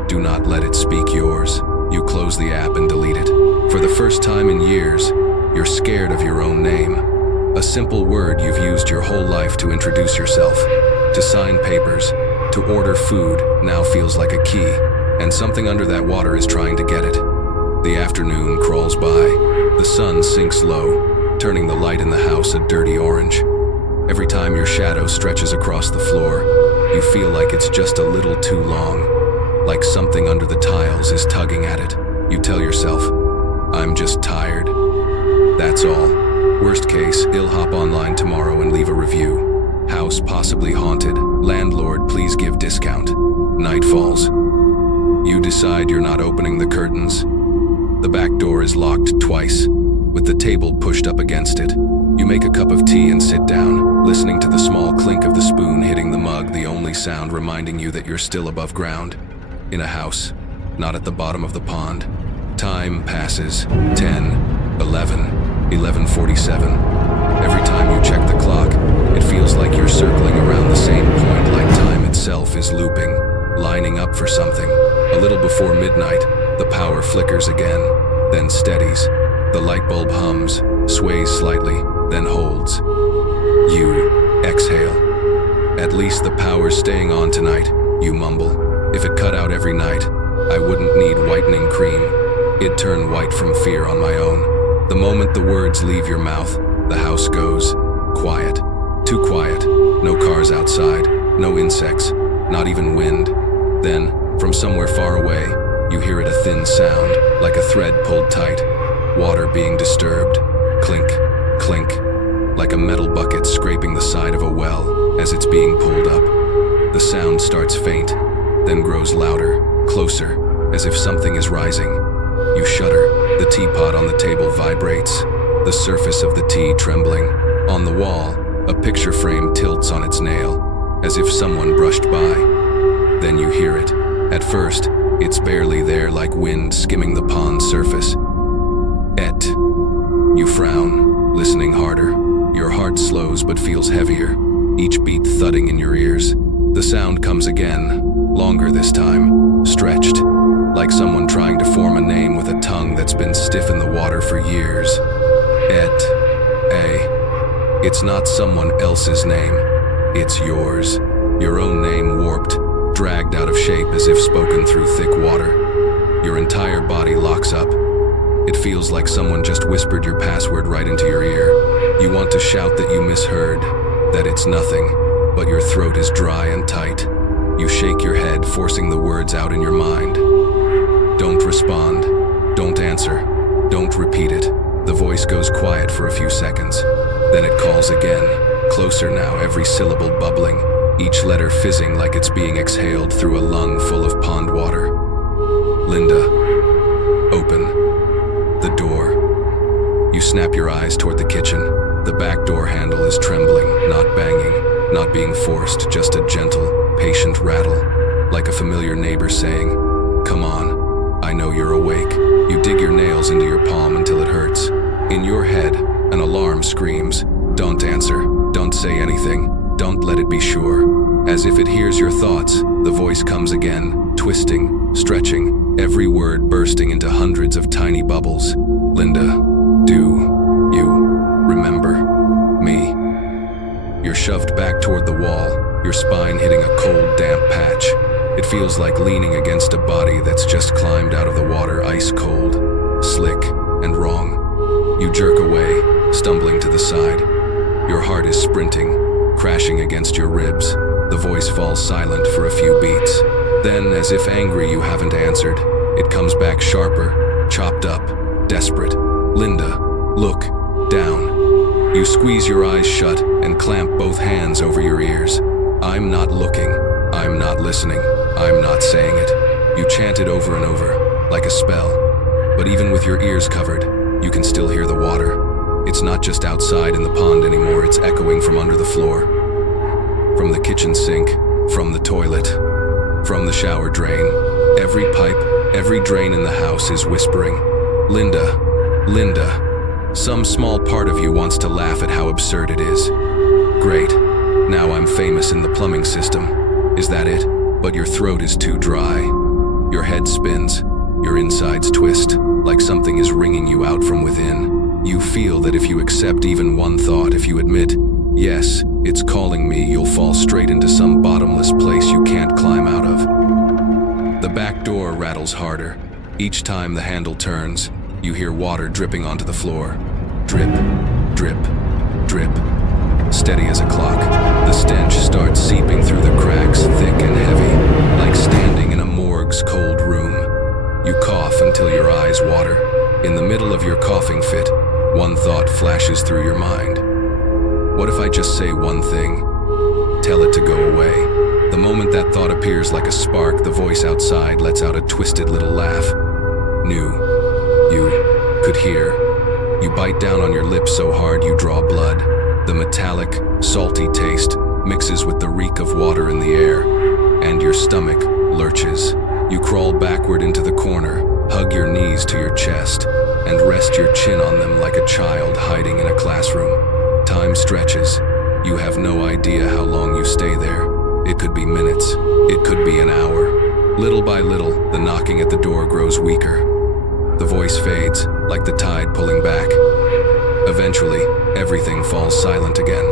Do not let it speak yours. You close the app and delete it. For the first time in years, you're scared of your own name. A simple word you've used your whole life to introduce yourself, to sign papers, to order food now feels like a key, and something under that water is trying to get it. The afternoon crawls by. The sun sinks low, turning the light in the house a dirty orange. Every time your shadow stretches across the floor, you feel like it's just a little too long, like something under the tiles is tugging at it. You tell yourself, I'm just tired. That's all. Worst case, he'll hop online tomorrow and leave a review. House possibly haunted. Landlord, please give discount. Night falls. You decide you're not opening the curtains. The back door is locked twice, with the table pushed up against it. You make a cup of tea and sit down, listening to the small clink of the spoon hitting the mug, the only sound reminding you that you're still above ground, in a house, not at the bottom of the pond. Time passes. 10, 11, 11:47. Every time you check the clock, it feels like you're circling around the same point, like time itself is looping, lining up for something. A little before midnight, the power flickers again, then steadies. The light bulb hums, sways slightly, then holds. You exhale. At least the power's staying on tonight, you mumble. If it cut out every night, I wouldn't need whitening cream. It'd turn white from fear on my own. The moment the words leave your mouth, the house goes quiet. Too quiet. No cars outside, no insects, not even wind. Then, from somewhere far away, you hear it, a thin sound, like a thread pulled tight. Water being disturbed. Clink, clink, like a metal bucket scraping the side of a well as it's being pulled up. The sound starts faint, then grows louder, closer, as if something is rising. You shudder. The teapot on the table vibrates, the surface of the tea trembling. On the wall, a picture frame tilts on its nail, as if someone brushed by. Then you hear it. At first, it's barely there, like wind skimming the pond's surface. Et. You frown, listening harder. Your heart slows but feels heavier, each beat thudding in your ears. The sound comes again, longer this time, stretched, like someone trying to form a name with a tongue that's been stiff in the water for years. Et. A. It's not someone else's name. It's yours. Your own name warped, dragged out of shape as if spoken through thick water. Your entire body locks up. It feels like someone just whispered your password right into your ear. You want to shout that you misheard, that it's nothing, but your throat is dry and tight. You shake your head, forcing the words out in your mind. Don't respond. Don't answer. Don't repeat it. The voice goes quiet for a few seconds. Then it calls again, closer now, every syllable bubbling, each letter fizzing like it's being exhaled through a lung full of pond water. Linda. Open. The door. You snap your eyes toward the kitchen. The back door handle is trembling, not banging, not being forced, just a gentle, patient rattle, like a familiar neighbor saying, "Come on, I know you're awake." You dig your nails into your palm until it hurts. In your head, an alarm screams, "Don't answer, don't say anything, don't let it be sure." As if it hears your thoughts, the voice comes again, twisting, stretching, every word bursting into hundreds of tiny bubbles. Linda, do you remember me? You're shoved back toward the wall, your spine hitting a cold, damp patch. It feels like leaning against a body that's just climbed out of the water, ice cold, slick, and wrong. You jerk away, stumbling to the side. Your heart is sprinting, crashing against your ribs. The voice falls silent for a few beats. Then, as if angry you haven't answered, it comes back sharper, chopped up, desperate. Linda, look, down. You squeeze your eyes shut and clamp both hands over your ears. I'm not looking. I'm not listening. I'm not saying it. You chant it over and over, like a spell. But even with your ears covered, you can still hear the water. It's not just outside in the pond anymore, it's echoing from under the floor. From the kitchen sink, from the toilet, from the shower drain. Every pipe, every drain in the house is whispering, "Linda, Linda." Some small part of you wants to laugh at how absurd it is. Great, now I'm famous in the plumbing system. Is that it? But your throat is too dry. Your head spins, your insides twist, like something is wringing you out from within. You feel that if you accept even one thought, if you admit, "Yes, it's calling me," you'll fall straight into some bottomless place you can't climb out of. The back door rattles harder. Each time the handle turns, you hear water dripping onto the floor. Drip, drip, drip. Steady as a clock, the stench starts seeping through the cracks, thick and heavy, like standing in a morgue's cold room. You cough until your eyes water. In the middle of your coughing fit, one thought flashes through your mind. What if I just say one thing? Tell it to go away. The moment that thought appears like a spark, the voice outside lets out a twisted little laugh. New. You could hear. You bite down on your lips so hard you draw blood. The metallic, salty taste mixes with the reek of water in the air, and your stomach lurches. You crawl backward into the corner, hug your knees to your chest, and rest your chin on them like a child hiding in a classroom. Time stretches. You have no idea how long you stay there. It could be minutes. It could be an hour. Little by little, the knocking at the door grows weaker. The voice fades, like the tide pulling back. Eventually, everything falls silent again.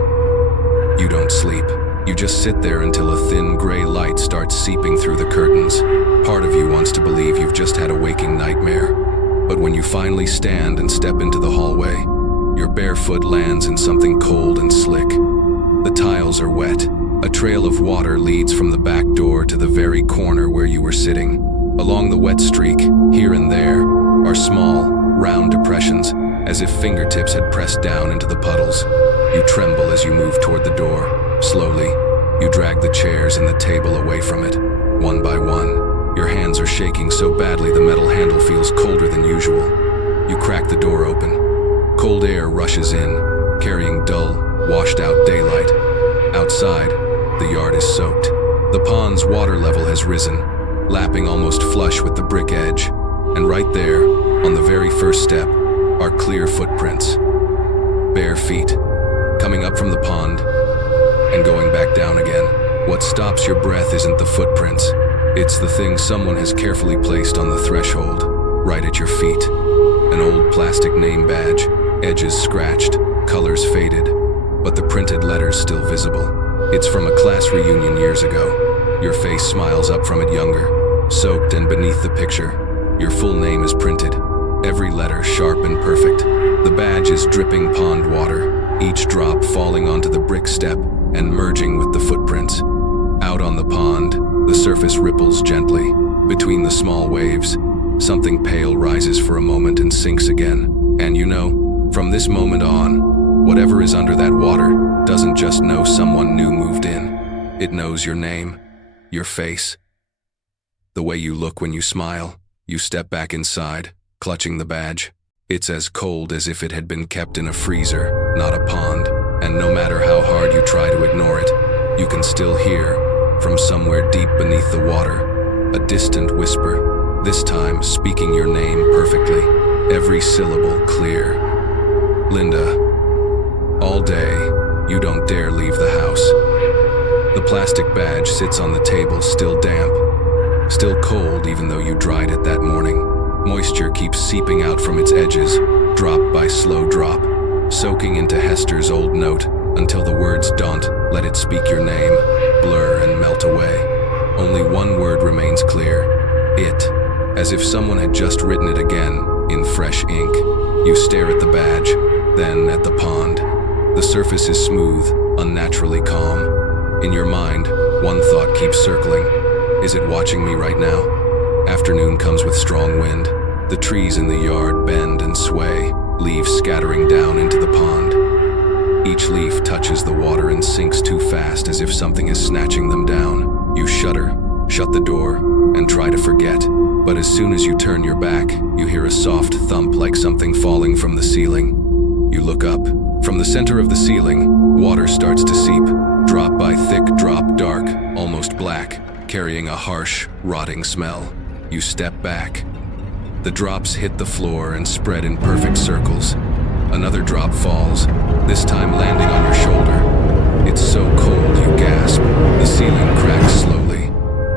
You don't sleep. You just sit there until a thin gray light starts seeping through the curtains. Part of you wants to believe you've just had a waking nightmare. But when you finally stand and step into the hallway, your bare foot lands in something cold and slick. The tiles are wet. A trail of water leads from the back door to the very corner where you were sitting. Along the wet streak, here and there, are small, round depressions, as if fingertips had pressed down into the puddles. You tremble as you move toward the door. Slowly, you drag the chairs and the table away from it, one by one. Your hands are shaking so badly the metal handle feels colder than usual. You crack the door open. Cold air rushes in, carrying dull, washed-out daylight. Outside, the yard is soaked. The pond's water level has risen, lapping almost flush with the brick edge. And right there, on the very first step, are clear footprints. Bare feet, coming up from the pond and going back down again. What stops your breath isn't the footprints. It's the thing someone has carefully placed on the threshold, right at your feet. An old plastic name badge, edges scratched, colors faded, but the printed letters still visible. It's from a class reunion years ago. Your face smiles up from it younger, soaked, and beneath the picture, your full name is printed, every letter sharp and perfect. The badge is dripping pond water, each drop falling onto the brick step and merging with the footprints. Out on the pond, the surface ripples gently. Between the small waves, something pale rises for a moment and sinks again. And you know, from this moment on, whatever is under that water doesn't just know someone new moved in. It knows your name, your face, the way you look when you smile. You step back inside, clutching the badge. It's as cold as if it had been kept in a freezer, not a pond. And no matter how hard you try to ignore it, you can still hear, from somewhere deep beneath the water, a distant whisper, this time speaking your name perfectly, every syllable clear. Linda. All day, you don't dare leave the house. The plastic badge sits on the table, still damp, still cold even though you dried it that morning. Moisture keeps seeping out from its edges, drop by slow drop, soaking into Hester's old note until the words daunt, let it speak your name, blur and melt away. Only one word remains clear, it, as if someone had just written it again, in fresh ink. You stare at the badge, then at the pond. The surface is smooth, unnaturally calm. In your mind, one thought keeps circling. Is it watching me right now? Afternoon comes with strong wind. The trees in the yard bend and sway, leaves scattering down into the pond. Each leaf touches the water and sinks too fast as if something is snatching them down. You shudder, shut the door, and try to forget. But as soon as you turn your back, you hear a soft thump like something falling from the ceiling. You look up. From the center of the ceiling, water starts to seep, drop by thick drop, dark, almost black, carrying a harsh, rotting smell. You step back. The drops hit the floor and spread in perfect circles. Another drop falls, this time landing on your shoulder. It's so cold you gasp. The ceiling cracks slowly,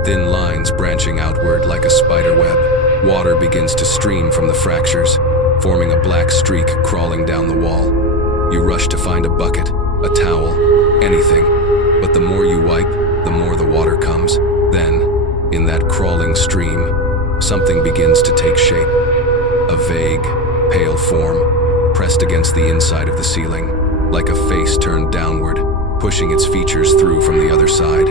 thin lines branching outward like a spider web. Water begins to stream from the fractures, forming a black streak crawling down the wall. You rush to find a bucket, a towel, anything. But the more you wipe, the more the water comes. Then, in that crawling stream, something begins to take shape. A vague, pale form, pressed against the inside of the ceiling, like a face turned downward, pushing its features through from the other side.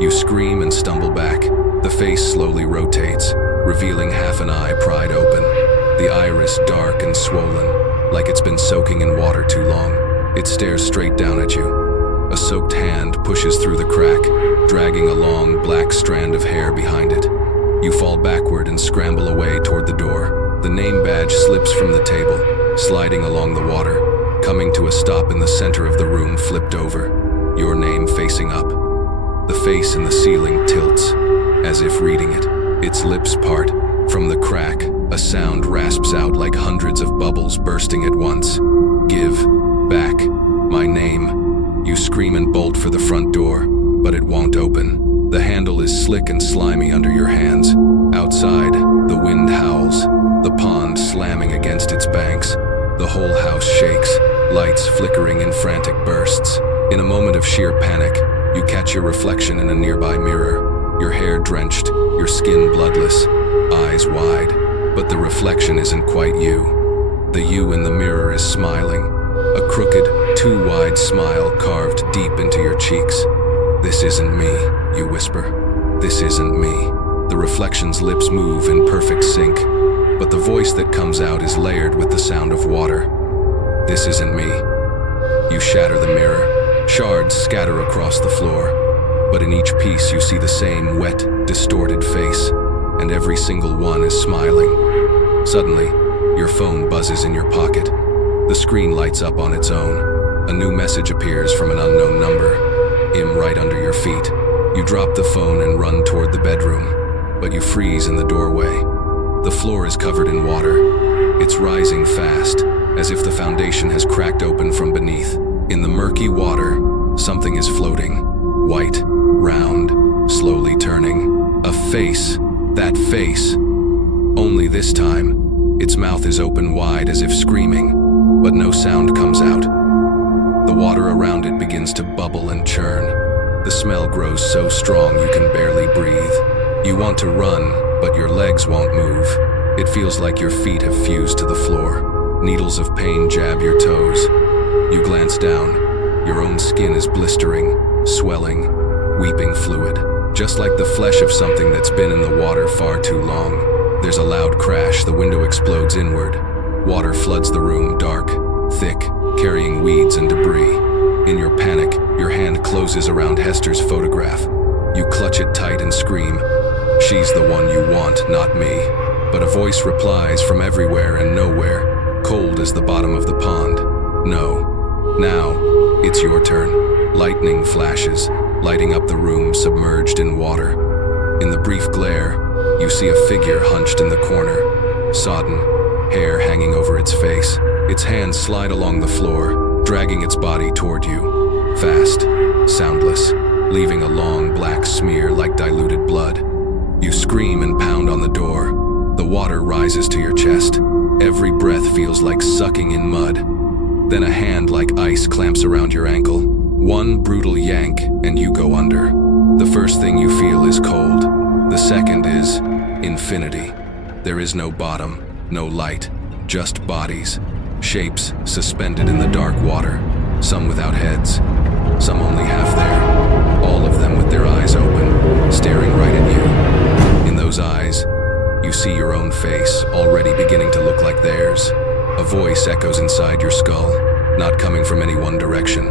You scream and stumble back. The face slowly rotates, revealing half an eye pried open, the iris dark and swollen, like it's been soaking in water too long. It stares straight down at you. A soaked hand pushes through the crack, dragging a long black strand of hair behind it. You fall backward and scramble away toward the door. The name badge slips from the table, sliding along the water, coming to a stop in the center of the room, flipped over, your name facing up. The face in the ceiling tilts, as if reading it. Its lips part. From the crack, a sound rasps out like hundreds of bubbles bursting at once. Give. Back. My name. You scream and bolt for the front door, but it won't open. The handle is slick and slimy under your hands. Outside, the wind howls, the pond slamming against its banks. The whole house shakes, lights flickering in frantic bursts. In a moment of sheer panic, you catch your reflection in a nearby mirror. Your hair drenched, your skin bloodless, eyes wide. But the reflection isn't quite you. The you in the mirror is smiling, a crooked, too wide smile carved deep into your cheeks. "This isn't me," you whisper. "This isn't me." The reflection's lips move in perfect sync, but the voice that comes out is layered with the sound of water. "This isn't me." You shatter the mirror. Shards scatter across the floor, but in each piece you see the same wet, distorted face, and every single one is smiling. Suddenly, your phone buzzes in your pocket. The screen lights up on its own. A new message appears from an unknown number. Right under your feet. You drop the phone and run toward the bedroom, but you freeze in the doorway. The floor is covered in water. It's rising fast, as if the foundation has cracked open from beneath. In the murky water, something is floating, white, round, slowly turning. A face, that face. Only this time, its mouth is open wide as if screaming, but no sound comes out. The water around it begins to bubble and churn. The smell grows so strong you can barely breathe. You want to run, but your legs won't move. It feels like your feet have fused to the floor. Needles of pain jab your toes. You glance down. Your own skin is blistering, swelling, weeping fluid. Just like the flesh of something that's been in the water far too long. There's a loud crash. The window explodes inward. Water floods the room, dark, thick, carrying weeds and debris. In your panic, your hand closes around Hester's photograph. You clutch it tight and scream, "She's the one you want, not me." But a voice replies from everywhere and nowhere, cold as the bottom of the pond. "No. Now, it's your turn." Lightning flashes, lighting up the room submerged in water. In the brief glare, you see a figure hunched in the corner, sodden, hair hanging over its face. Its hands slide along the floor, dragging its body toward you. Fast, soundless, leaving a long black smear like diluted blood. You scream and pound on the door. The water rises to your chest. Every breath feels like sucking in mud. Then a hand like ice clamps around your ankle. One brutal yank and you go under. The first thing you feel is cold. The second is infinity. There is no bottom, no light, just bodies. Shapes suspended in the dark water, some without heads, some only half there, all of them with their eyes open, staring right at you. In those eyes, you see your own face, already beginning to look like theirs. A voice echoes inside your skull, not coming from any one direction.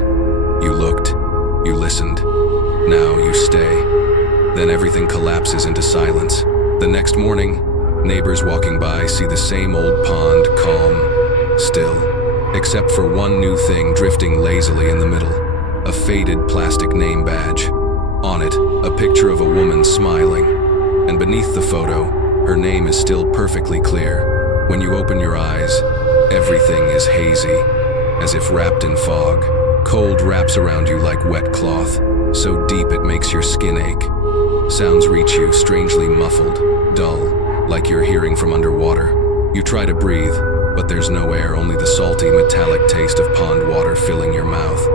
You looked, you listened, now you stay. Then everything collapses into silence. The next morning, neighbors walking by see the same old pond, calm, still, except for one new thing drifting lazily in the middle, a faded plastic name badge. On it, a picture of a woman smiling, and beneath the photo, her name is still perfectly clear. When you open your eyes, everything is hazy, as if wrapped in fog. Cold wraps around you like wet cloth, so deep it makes your skin ache. Sounds reach you, strangely muffled, dull, like you're hearing from underwater. You try to breathe, but there's no air, only the salty, metallic taste of pond water filling your mouth.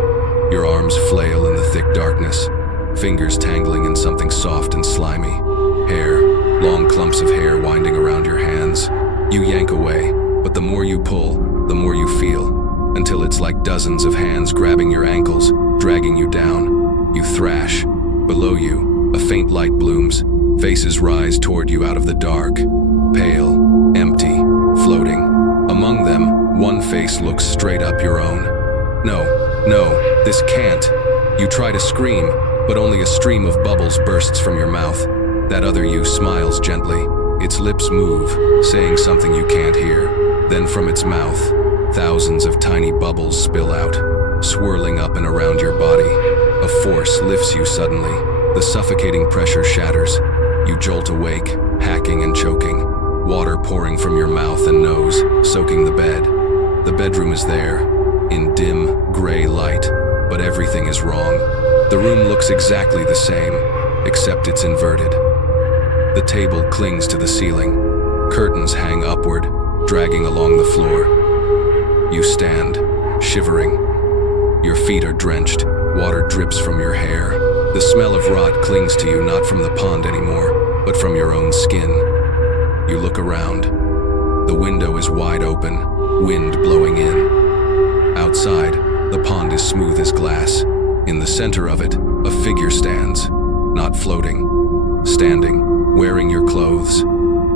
Your arms flail in the thick darkness, fingers tangling in something soft and slimy. Hair, long clumps of hair winding around your hands. You yank away, but the more you pull, the more you feel, until it's like dozens of hands grabbing your ankles, dragging you down. You thrash. Below you, a faint light blooms. Faces rise toward you out of the dark, pale, empty, floating. Among them, one face looks straight up your own. No, this can't. You try to scream, but only a stream of bubbles bursts from your mouth. That other you smiles gently, Its lips move, saying something you can't hear. Then from its mouth, thousands of tiny bubbles spill out, swirling up and around your body. A force lifts you suddenly. The suffocating pressure shatters. You jolt awake, hacking and choking. Water pouring from your mouth and nose, soaking the bed. The bedroom is there, in dim, gray light, but everything is wrong. The room looks exactly the same, except it's inverted. The table clings to the ceiling. Curtains hang upward, dragging along the floor. You stand, shivering. Your feet are drenched. Water drips from your hair. The smell of rot clings to you, not from the pond anymore, but from your own skin. You look around. The window is wide open, wind blowing in. Outside, the pond is smooth as glass. In the center of it, a figure stands, not floating, standing, wearing your clothes,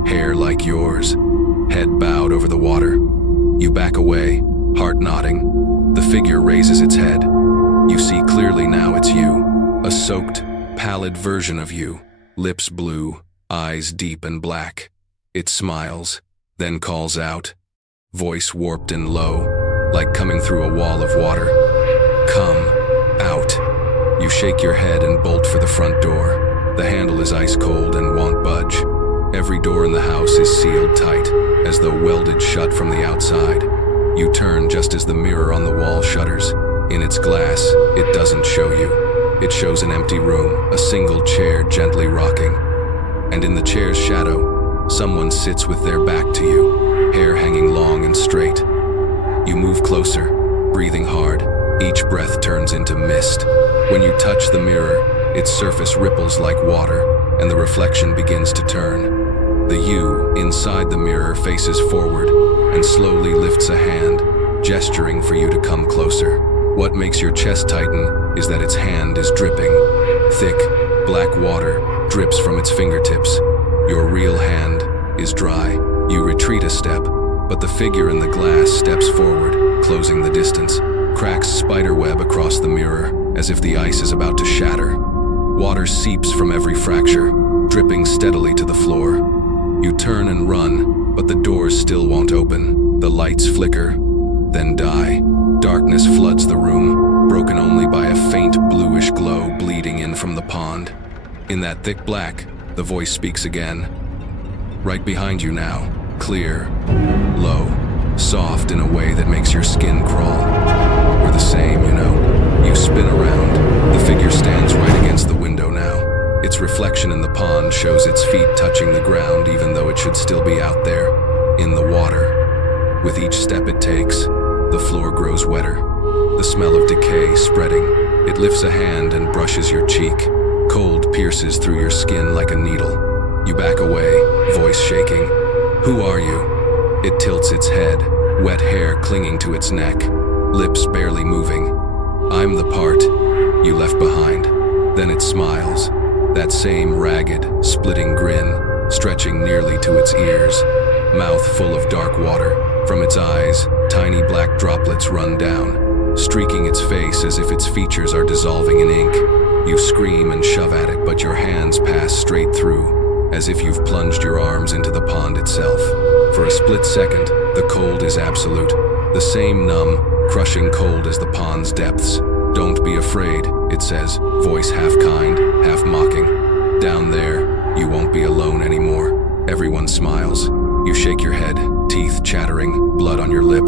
hair like yours, head bowed over the water. You back away, heart nodding. The figure raises its head. You see clearly now it's you, a soaked, pallid version of you, lips blue, eyes deep and black. It smiles, then calls out, voice warped and low, like coming through a wall of water. Come, out. You shake your head and bolt for the front door. The handle is ice cold and won't budge. Every door in the house is sealed tight, as though welded shut from the outside. You turn just as the mirror on the wall shudders. In its glass, it doesn't show you. It shows an empty room, a single chair gently rocking. And in the chair's shadow, someone sits with their back to you, hair hanging long and straight. You move closer, breathing hard. Each breath turns into mist. When you touch the mirror, its surface ripples like water, and the reflection begins to turn. The you inside the mirror faces forward and slowly lifts a hand, gesturing for you to come closer. What makes your chest tighten is that its hand is dripping. Thick, black water drips from its fingertips. Your real hand is dry. You retreat a step, but the figure in the glass steps forward, closing the distance. Cracks spiderweb across the mirror, as if the ice is about to shatter. Water seeps from every fracture, dripping steadily to the floor. You turn and run, but the doors still won't open. The lights flicker, then die. Darkness floods the room, broken only by a faint bluish glow bleeding in from the pond. In that thick black, the voice speaks again. Right behind you now, clear, low, soft in a way that makes your skin crawl. We're the same, you know. You spin around. The figure stands right against the window now. Its reflection in the pond shows its feet touching the ground even though it should still be out there, in the water. With each step it takes, the floor grows wetter, the smell of decay spreading. It lifts a hand and brushes your cheek. Cold pierces through your skin like a needle. You back away, voice shaking. Who are you? It tilts its head, wet hair clinging to its neck, lips barely moving. I'm the part you left behind. Then it smiles, that same ragged, splitting grin, stretching nearly to its ears, mouth full of dark water. From its eyes, tiny black droplets run down, streaking its face as if its features are dissolving in ink. You scream and shove at it, but your hands pass straight through, as if you've plunged your arms into the pond itself. For a split second, the cold is absolute, the same numb, crushing cold as the pond's depths. Don't be afraid, it says, voice half kind, half mocking. Down there, you won't be alone anymore. Everyone smiles. You shake your head, teeth chattering, blood on your lip.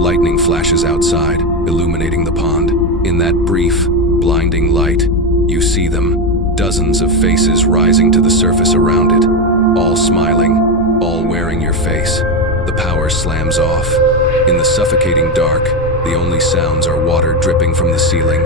Lightning flashes outside, illuminating the pond. In that brief, blinding light, you see them, dozens of faces rising to the surface around it, all smiling, all wearing your face. The power slams off. In the suffocating dark, the only sounds are water dripping from the ceiling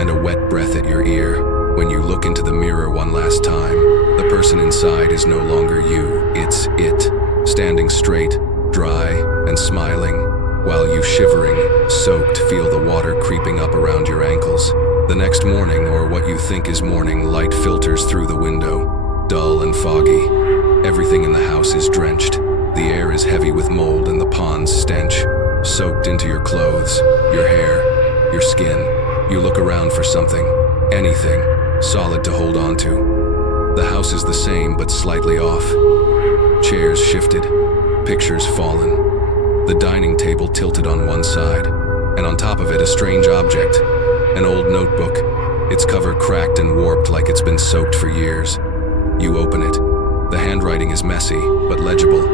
and a wet breath at your ear. When you look into the mirror one last time, the person inside is no longer you, it's it, standing straight, dry, and smiling, while you shivering, soaked, feel the water creeping up around your ankles. The next morning, or what you think is morning, light filters through the window, dull and foggy. Everything in the house is drenched. The air is heavy with mold and the pond's stench, soaked into your clothes, your hair, your skin. You look around for something, anything, solid to hold on to. The house is the same but slightly off. Chairs shifted, pictures fallen. The dining table tilted on one side, and on top of it a strange object, an old notebook, its cover cracked and warped like it's been soaked for years. You open it. The handwriting is messy, but legible.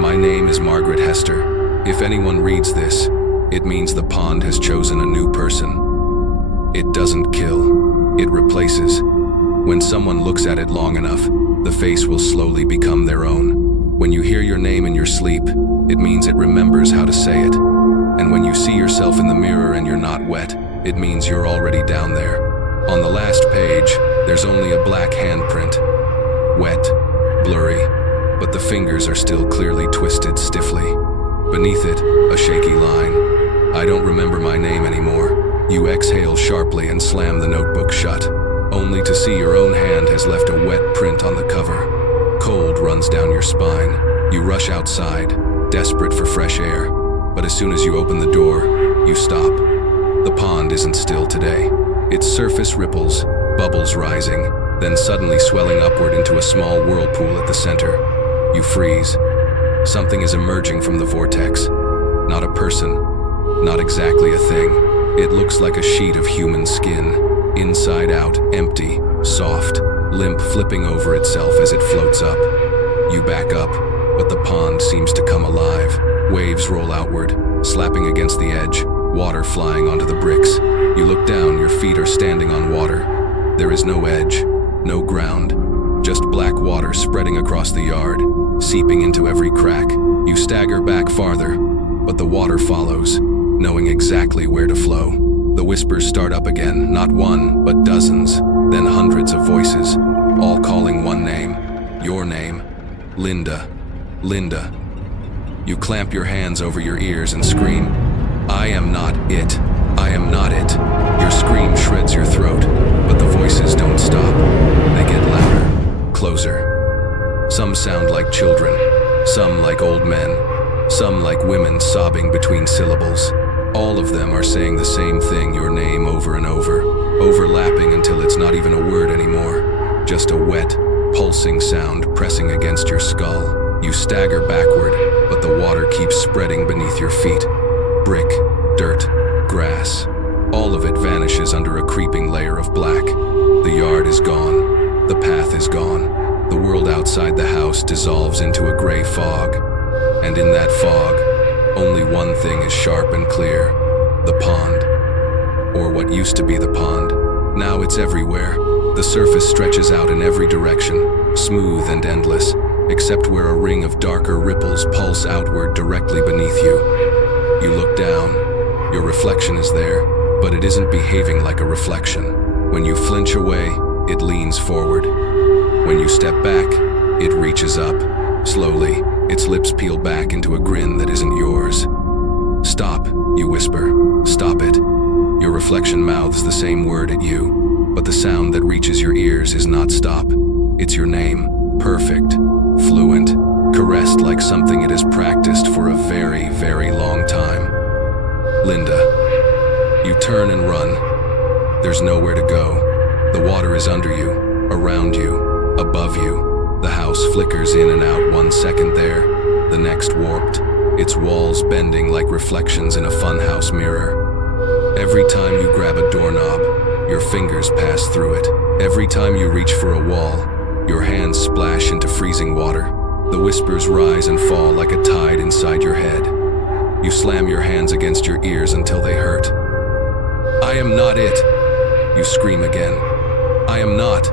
My name is Margaret Hester. If anyone reads this, it means the pond has chosen a new person. It doesn't kill, it replaces. When someone looks at it long enough, the face will slowly become their own. When you hear your name in your sleep, it means it remembers how to say it. And when you see yourself in the mirror and you're not wet, it means you're already down there. On the last page, there's only a black handprint. Wet, blurry, but the fingers are still clearly twisted stiffly. Beneath it, a shaky line. I don't remember my name anymore. You exhale sharply and slam the notebook shut, only to see your own hand has left a wet print on the cover. Cold runs down your spine. You rush outside, desperate for fresh air. But as soon as you open the door, you stop. The pond isn't still today. Its surface ripples, bubbles rising, then suddenly swelling upward into a small whirlpool at the center. You freeze. Something is emerging from the vortex. Not a person, not exactly a thing. It looks like a sheet of human skin, inside out, empty, soft, limp, flipping over itself as it floats up. You back up, but the pond seems to come alive. Waves roll outward, slapping against the edge, water flying onto the bricks. You look down, your feet are standing on water. There is no edge, no ground, just black water spreading across the yard, seeping into every crack. You stagger back farther, but the water follows, knowing exactly where to flow. The whispers start up again, not one, but dozens, then hundreds of voices, all calling one name, your name, Linda, Linda. You clamp your hands over your ears and scream, I am not it, I am not it. Your scream shreds your throat, but the voices don't stop. They get louder, closer. Some sound like children, some like old men, some like women sobbing between syllables. All of them are saying the same thing, your name over and over, overlapping until it's not even a word anymore. Just a wet, pulsing sound pressing against your skull. You stagger backward, but the water keeps spreading beneath your feet. Brick, dirt, grass. All of it vanishes under a creeping layer of black. The yard is gone. The path is gone. The world outside the house dissolves into a gray fog. And in that fog, only one thing is sharp and clear. The pond. Or what used to be the pond. Now it's everywhere. The surface stretches out in every direction, smooth and endless, except where a ring of darker ripples pulse outward directly beneath you. You look down. Your reflection is there, but it isn't behaving like a reflection. When you flinch away, it leans forward. When you step back, it reaches up. Slowly, its lips peel back into a grin that isn't yours. Stop, you whisper. Stop it. Your reflection mouths the same word at you, but the sound that reaches your ears is not stop. It's your name. Perfect, fluent, caressed like something it has practiced for a very, very long time. Linda. You turn and run. There's nowhere to go. The water is under you, around you, above you. The house flickers in and out 1 second there, the next warped, its walls bending like reflections in a funhouse mirror. Every time you grab a doorknob, your fingers pass through it. Every time you reach for a wall, your hands splash into freezing water. The whispers rise and fall like a tide inside your head. You slam your hands against your ears until they hurt. I am not it. You scream again. I am not.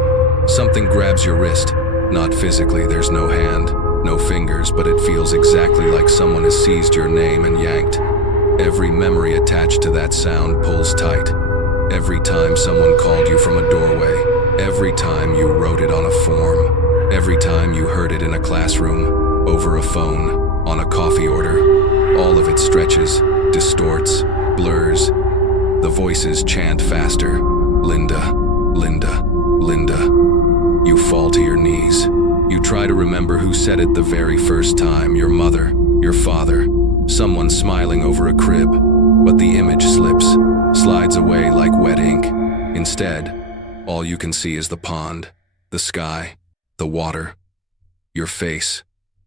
Something grabs your wrist. Not physically, there's no hand, no fingers, but it feels exactly like someone has seized your name and yanked. Every memory attached to that sound pulls tight. Every time someone called you from a doorway, every time you wrote it on a form, every time you heard it in a classroom, over a phone, on a coffee order, all of it stretches, distorts, blurs. The voices chant faster. Linda, Linda, Linda. You fall to your knees. You try to remember who said it the very first time, your mother, your father, someone smiling over a crib, but the image slips, slides away like wet ink. Instead, all you can see is the pond, the sky, the water. Your face,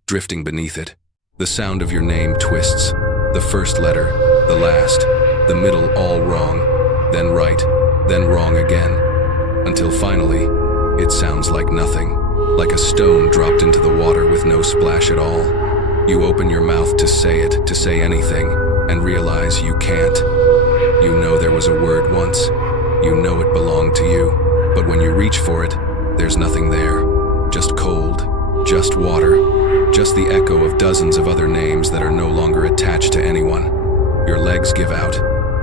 drifting beneath it. The sound of your name twists. The first letter, the last, the middle all wrong, then right, then wrong again. Until finally, it sounds like nothing, like a stone dropped into the water with no splash at all. You open your mouth to say it, to say anything, and realize you can't. You know there was a word once. You know it belonged to you. But when you reach for it, there's nothing there. Just cold, just water, just the echo of dozens of other names that are no longer attached to anyone. Your legs give out.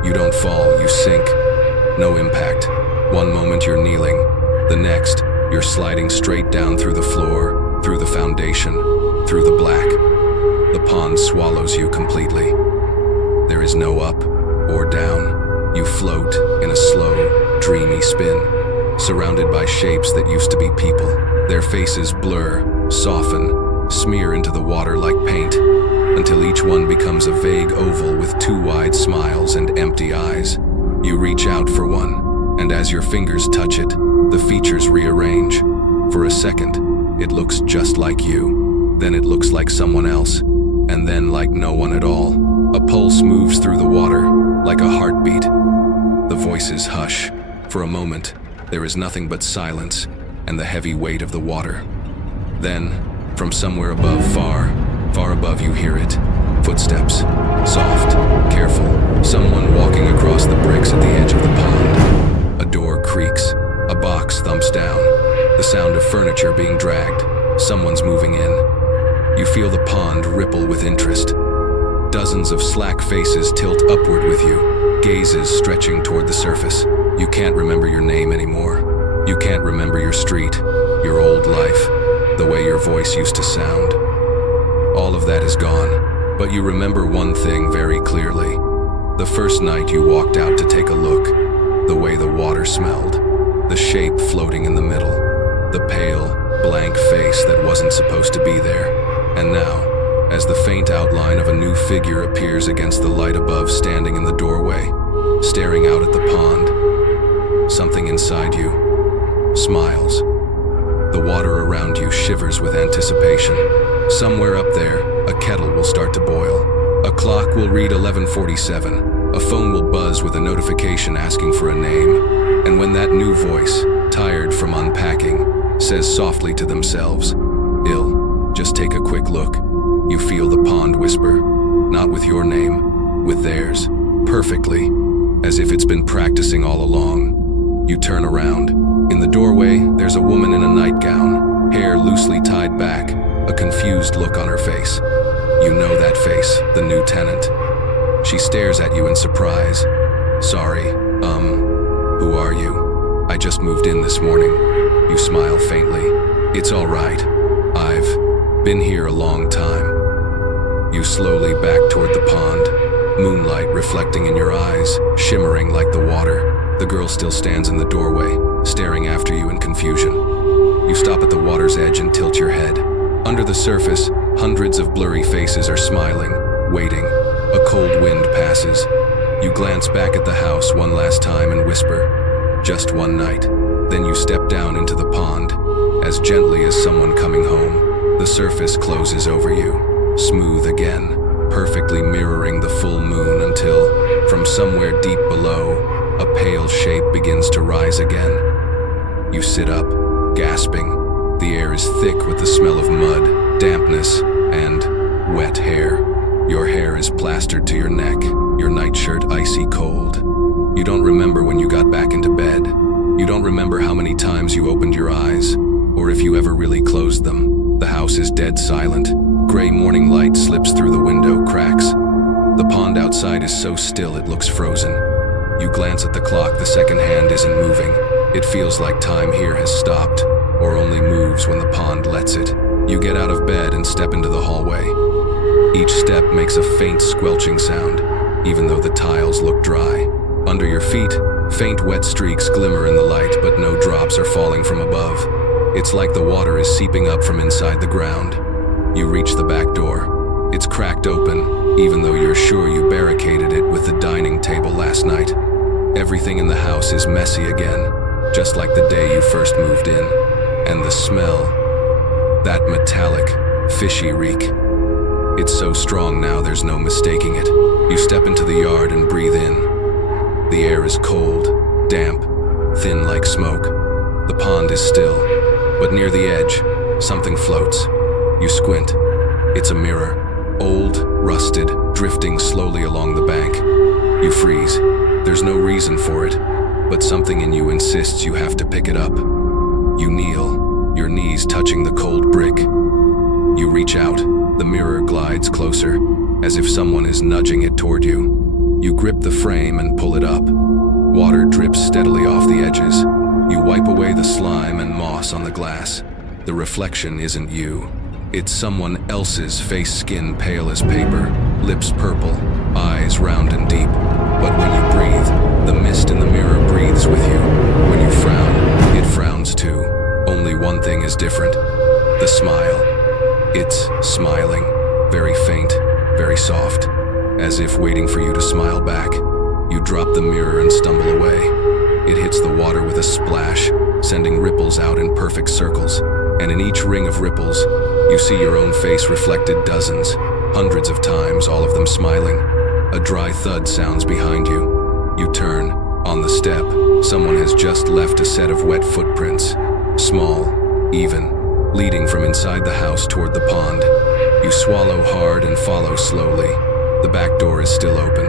You don't fall, you sink. No impact. One moment you're kneeling. The next, you're sliding straight down through the floor, through the foundation, through the black. The pond swallows you completely. There is no up or down. You float in a slow, dreamy spin, surrounded by shapes that used to be people. Their faces blur, soften, smear into the water like paint, until each one becomes a vague oval with two wide smiles and empty eyes. You reach out for one, and as your fingers touch it, the features rearrange. For a second, it looks just like you. Then it looks like someone else, and then like no one at all. A pulse moves through the water, like a heartbeat. The voices hush. For a moment, there is nothing but silence and the heavy weight of the water. Then, from somewhere above, far above, you hear it. Footsteps, soft, careful, someone walking across the bricks at the edge of the pond. A door creaks, a box thumps down, the sound of furniture being dragged. Someone's moving in. You feel the pond ripple with interest. Dozens of slack faces tilt upward with you, gazes stretching toward the surface. You can't remember your name anymore. You can't remember your street, your old life, the way your voice used to sound. All of that is gone, but you remember one thing very clearly. The first night you walked out to take a look, the way the water smelled, the shape floating in the middle, the pale, blank face that wasn't supposed to be there. And now, as the faint outline of a new figure appears against the light above, standing in the doorway, staring out at the pond, something inside you smiles. The water around you shivers with anticipation. Somewhere up there, a kettle will start to boil. A clock will read 11:47. A phone will buzz with a notification asking for a name. And when that new voice, tired from unpacking, says softly to themselves, "Ill, just take a quick look," you feel the pond whisper, not with your name, with theirs, perfectly, as if it's been practicing all along. You turn around. In the doorway, there's a woman in a nightgown, hair loosely tied back, a confused look on her face. You know that face, the new tenant. She stares at you in surprise. "Sorry, who are you?" "I just moved in this morning." You smile faintly. "It's all right. I've been here a long time." You slowly back toward the pond, moonlight reflecting in your eyes, shimmering like the water. The girl still stands in the doorway, staring after you in confusion. You stop at the water's edge and tilt your head. Under the surface, hundreds of blurry faces are smiling, waiting. A cold wind passes. You glance back at the house one last time and whisper, "Just one night." Then you step down into the pond, as gently as someone coming home. The surface closes over you, smooth again, perfectly mirroring the full moon until, from somewhere deep below, a pale shape begins to rise again. You sit up, gasping. The air is thick with the smell of mud, dampness, and wet hair. Your hair is plastered to your neck, your nightshirt icy cold. You don't remember when you got back into bed. You don't remember how many times you opened your eyes, or if you ever really closed them. The house is dead silent. Gray morning light slips through the window cracks. The pond outside is so still it looks frozen. You glance at the clock, the second hand isn't moving. It feels like time here has stopped, or only moves when the pond lets it. You get out of bed and step into the hallway. Each step makes a faint squelching sound, even though the tiles look dry. Under your feet, faint wet streaks glimmer in the light, but no drops are falling from above. It's like the water is seeping up from inside the ground. You reach the back door. It's cracked open, even though you're sure you barricaded it with the dining table last night. Everything in the house is messy again, just like the day you first moved in. And the smell, That metallic, fishy reek. It's so strong now there's no mistaking it. You step into the yard and breathe in. The air is cold, damp, thin like smoke. The pond is still, but near the edge, something floats. You squint. It's a mirror, old, rusted, drifting slowly along the bank. You freeze. There's no reason for it, but something in you insists you have to pick it up. You kneel, your knees touching the cold brick. You reach out. The mirror glides closer, as if someone is nudging it toward you. You grip the frame and pull it up. Water drips steadily off the edges. You wipe away the slime and moss on the glass. The reflection isn't you. It's someone else's face, skin pale as paper, lips purple, eyes round and deep. But when you breathe, the mist in the mirror breathes with you. When you frown, it frowns too. Only one thing is different: the smile. It's smiling, very faint, very soft, as if waiting for you to smile back. You drop the mirror and stumble away. It hits the water with a splash, sending ripples out in perfect circles. And in each ring of ripples, you see your own face reflected dozens, hundreds of times, all of them smiling. A dry thud sounds behind you. You turn. On the step, someone has just left a set of wet footprints, small, even, leading from inside the house toward the pond. You swallow hard and follow slowly. The back door is still open.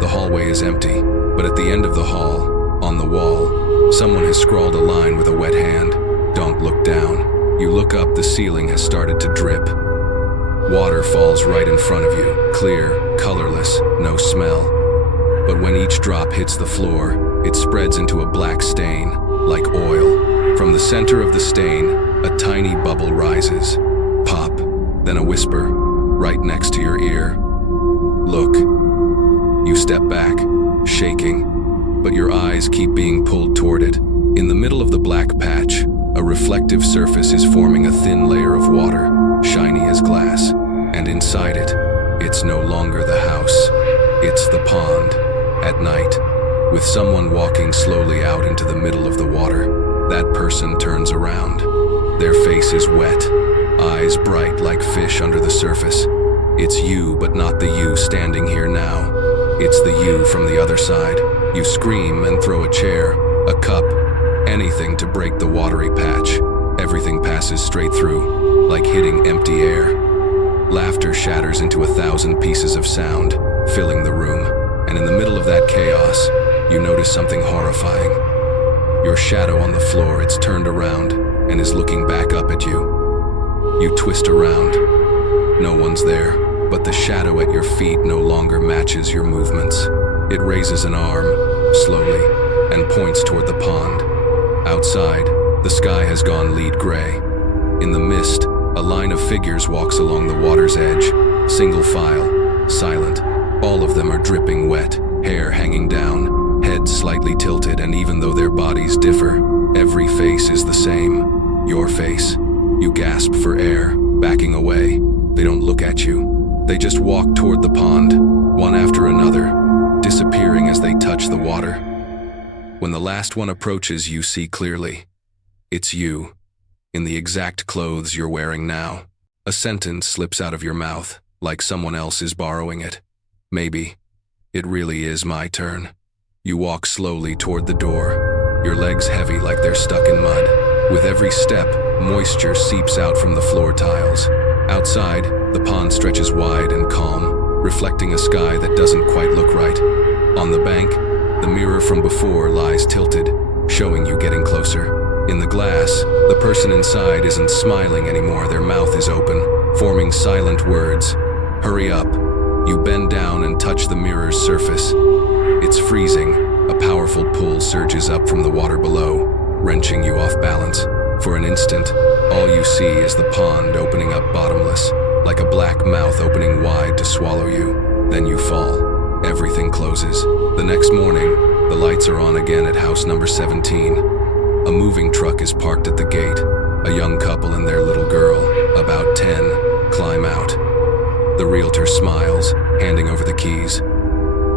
The hallway is empty, but at the end of the hall, on the wall, someone has scrawled a line with a wet hand. Don't look down. You look up, the ceiling has started to drip. Water falls right in front of you, clear, colorless, no smell. But when each drop hits the floor, it spreads into a black stain, like oil. From the center of the stain, a tiny bubble rises. Pop, then a whisper, right next to your ear. Look. You step back, shaking, but your eyes keep being pulled toward it. In the middle of the black patch, a reflective surface is forming a thin layer of water, shiny as glass. And inside it, it's no longer the house. It's the pond, at night, with someone walking slowly out into the middle of the water. That person turns around. Their face is wet, eyes bright like fish under the surface. It's you, but not the you standing here now. It's the you from the other side. You scream and throw a chair, a cup, anything to break the watery patch. Everything passes straight through, like hitting empty air. Laughter shatters into 1,000 pieces of sound, filling the room. And in the middle of that chaos, you notice something horrifying. Your shadow on the floor, it's turned around and is looking back up at you. You twist around. No one's there, but the shadow at your feet no longer matches your movements. It raises an arm, slowly, and points toward the pond. Outside, the sky has gone lead gray. In the mist, a line of figures walks along the water's edge, single file, silent. All of them are dripping wet, hair hanging down, heads slightly tilted, and even though their bodies differ, every face is the same. Your face. You gasp for air, backing away. They don't look at you. They just walk toward the pond, one after another, disappearing as they touch the water. When the last one approaches, you see clearly. It's you, in the exact clothes you're wearing now. A sentence slips out of your mouth, like someone else is borrowing it. Maybe. It really is my turn. You walk slowly toward the door, your legs heavy like they're stuck in mud. With every step, moisture seeps out from the floor tiles. Outside, the pond stretches wide and calm, reflecting a sky that doesn't quite look right. On the bank, the mirror from before lies tilted, showing you getting closer. In the glass, the person inside isn't smiling anymore. Their mouth is open, forming silent words. Hurry up. You bend down and touch the mirror's surface. It's freezing. A powerful pull surges up from the water below, wrenching you off balance. For an instant, all you see is the pond opening up bottomless, like a black mouth opening wide to swallow you. Then you fall. Everything closes. The next morning, the lights are on again at house number 17. A moving truck is parked at the gate. A young couple and their little girl, about 10, climb out. The realtor smiles, handing over the keys.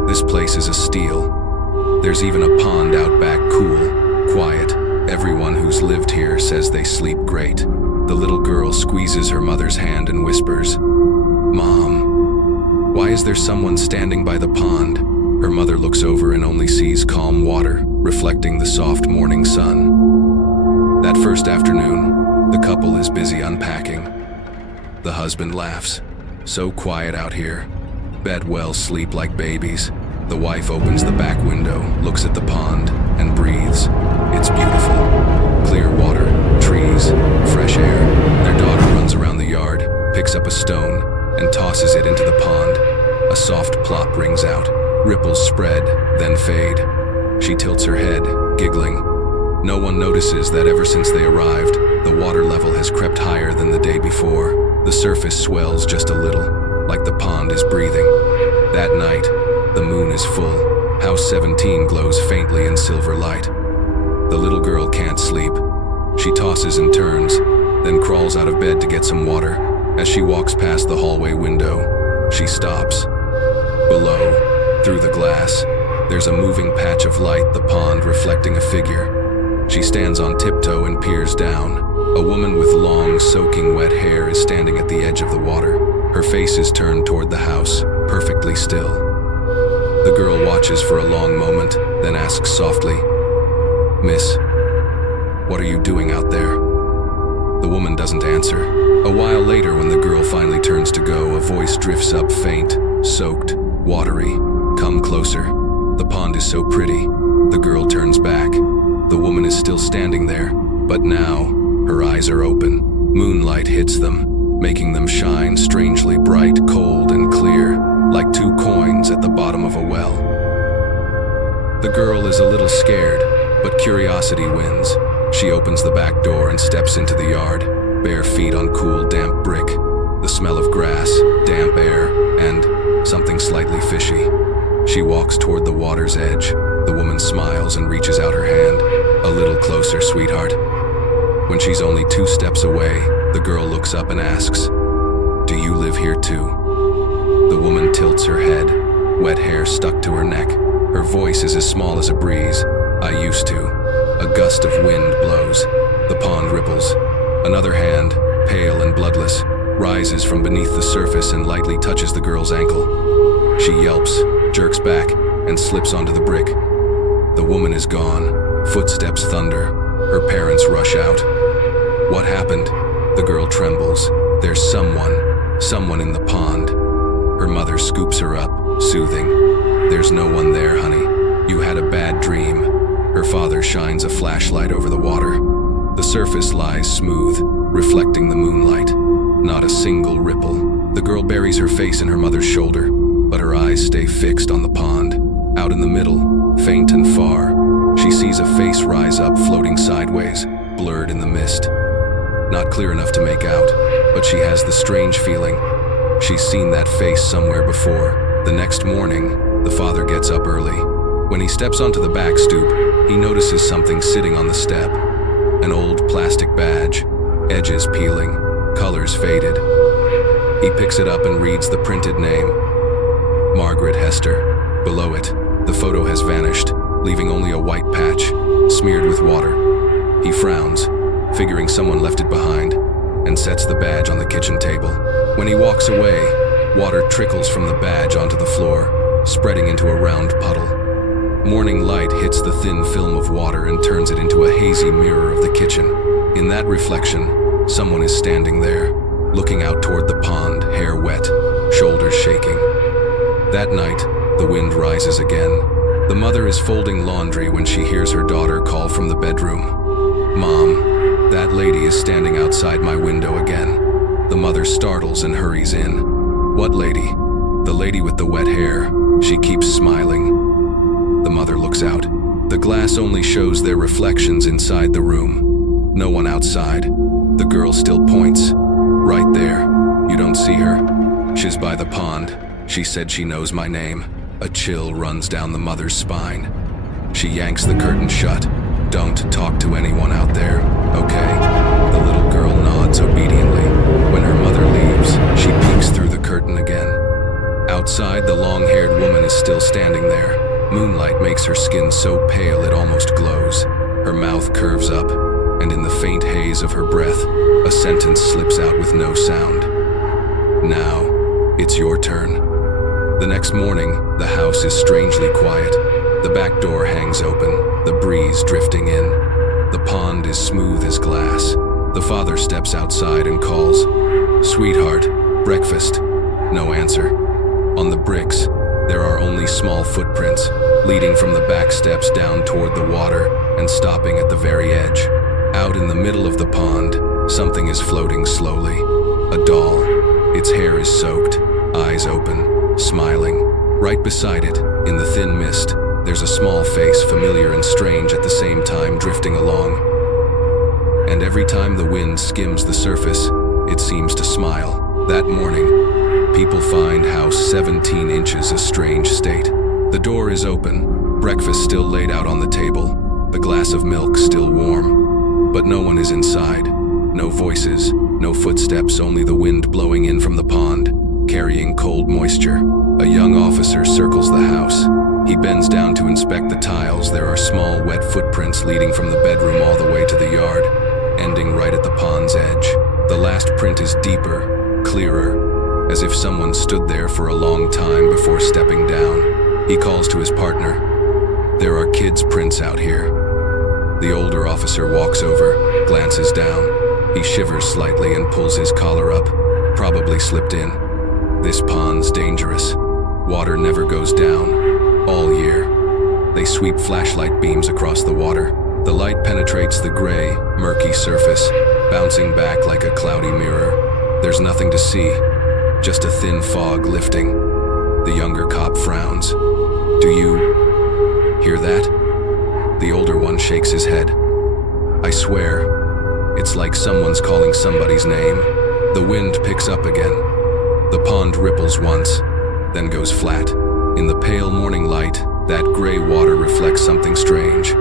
This place is a steal. There's even a pond out back, cool, quiet. Everyone who's lived here says they sleep great. The little little girl squeezes her mother's hand and whispers, "Mom, why is there someone standing by the pond?" Her mother looks over and only sees calm water, reflecting the soft morning sun. That first afternoon, the couple is busy unpacking. The husband laughs. "So quiet out here. Bet well sleep like babies." The wife opens the back window, looks at the pond, and breathes. It's beautiful. Clear water, trees, fresh air. Their daughter runs around the yard, picks up a stone, and tosses it into the pond. A soft plop rings out. Ripples spread, then fade. She tilts her head, giggling. No one notices that ever since they arrived, the water level has crept higher than the day before. The surface swells just a little, like the pond is breathing. That night, the moon is full. House 17 glows faintly in silver light. The little girl can't sleep. She tosses and turns, then crawls out of bed to get some water. As she walks past the hallway window, she stops. Below, through the glass, there's a moving patch of light, the pond reflecting a figure. She stands on tiptoe and peers down. A woman with long, soaking wet hair is standing at the edge of the water. Her face is turned toward the house, perfectly still. The girl watches for a long moment, then asks softly, "Miss, what are you doing out there?" The woman doesn't answer. A while later, when the girl finally turns to go, a voice drifts up, faint, soaked, watery. "Come closer. The pond is so pretty." The girl turns back. The woman is still standing there, but now her eyes are open. Moonlight hits them, making them shine strangely bright, cold, and clear, like two coins at the bottom of a well. The girl is a little scared, but curiosity wins. She opens the back door and steps into the yard, bare feet on cool, damp brick. The smell of grass, damp air, and something slightly fishy. She walks toward the water's edge. The woman smiles and reaches out her hand. "A little closer, sweetheart." When she's only 2 steps away, the girl looks up and asks, "Do you live here too?" The woman tilts her head, wet hair stuck to her neck. Her voice is as small as a breeze. "I used to." A gust of wind blows. The pond ripples. Another hand, pale and bloodless, rises from beneath the surface and lightly touches the girl's ankle. She yelps, jerks back, and slips onto the brick. The woman is gone. Footsteps thunder. Her parents rush out. "What happened?" The girl trembles. "There's someone in the pond." Her mother scoops her up, soothing. "There's no one there, honey. You had a bad dream." Her father shines a flashlight over the water. The surface lies smooth, reflecting the moonlight. Not a single ripple. The girl buries her face in her mother's shoulder, but her eyes stay fixed on the pond. Out in the middle, faint and far, she sees a face rise up, floating sideways, blurred in the mist. Not clear enough to make out, but she has the strange feeling she's seen that face somewhere before. The next morning, the father gets up early. When he steps onto the back stoop, he notices something sitting on the step. An old plastic badge, edges peeling, colors faded. He picks it up and reads the printed name, Margaret Hester. Below it, the photo has vanished, leaving only a white patch, smeared with water. He frowns, figuring someone left it behind, and sets the badge on the kitchen table. When he walks away, water trickles from the badge onto the floor, spreading into a round puddle. Morning light hits the thin film of water and turns it into a hazy mirror of the kitchen. In that reflection, someone is standing there, looking out toward the pond, hair wet, shoulders shaking. That night, the wind rises again. The mother is folding laundry when she hears her daughter call from the bedroom. "Mom, that lady is standing outside my window again." The mother startles and hurries in. "What lady?" "The lady with the wet hair. She keeps smiling." The mother looks out. The glass only shows their reflections inside the room. No one outside. The girl still points. "Right there. You don't see her? She's by the pond. She said she knows my name." A chill runs down the mother's spine. She yanks the curtain shut. "Don't talk to anyone out there, okay?" The little girl nods obediently. When her mother leaves, she peeks through the curtain again. Outside, the long-haired woman is still standing there. Moonlight makes her skin so pale it almost glows. Her mouth curves up, and in the faint haze of her breath, a sentence slips out with no sound. Now, it's your turn. The next morning, the house is strangely quiet. The back door hangs open, the breeze drifting in. The pond is smooth as glass. The father steps outside and calls, "Sweetheart, breakfast." No answer. On the bricks, there are only small footprints, leading from the back steps down toward the water and stopping at the very edge. Out in the middle of the pond, something is floating slowly. A doll. Its hair is soaked, eyes open, smiling. Right beside it, in the thin mist, there's a small face, familiar and strange at the same time, drifting along. And every time the wind skims the surface, it seems to smile. That morning, people find house 17 inches a strange state. The door is open, breakfast still laid out on the table, the glass of milk still warm. But no one is inside. No voices, no footsteps, only the wind blowing in from the pond, carrying cold moisture. A young officer circles the house. He bends down to inspect the tiles. There are small, wet footprints leading from the bedroom all the way to the yard, ending right at the pond's edge. The last print is deeper, clearer, as if someone stood there for a long time before stepping down. He calls to his partner. "There are kids' prints out here." The older officer walks over, glances down. He shivers slightly and pulls his collar up. Probably slipped in. This pond's dangerous. Water never goes down. All year. They sweep flashlight beams across the water. The light penetrates the gray, murky surface, bouncing back like a cloudy mirror. There's nothing to see, just a thin fog lifting. The younger cop frowns. "Do you hear that?" The older one shakes his head. "I swear, it's like someone's calling somebody's name." The wind picks up again. The pond ripples once, then goes flat. In the pale morning light, that gray water reflects something strange.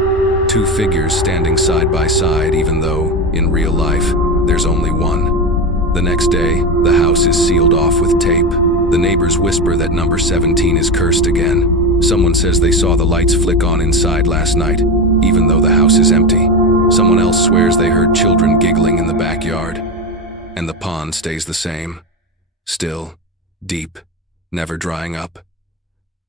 Two figures standing side by side, even though, in real life, there's only one. The next day, the house is sealed off with tape. The neighbors whisper that number 17 is cursed again. Someone says they saw the lights flick on inside last night, even though the house is empty. Someone else swears they heard children giggling in the backyard. And the pond stays the same. Still, deep, never drying up.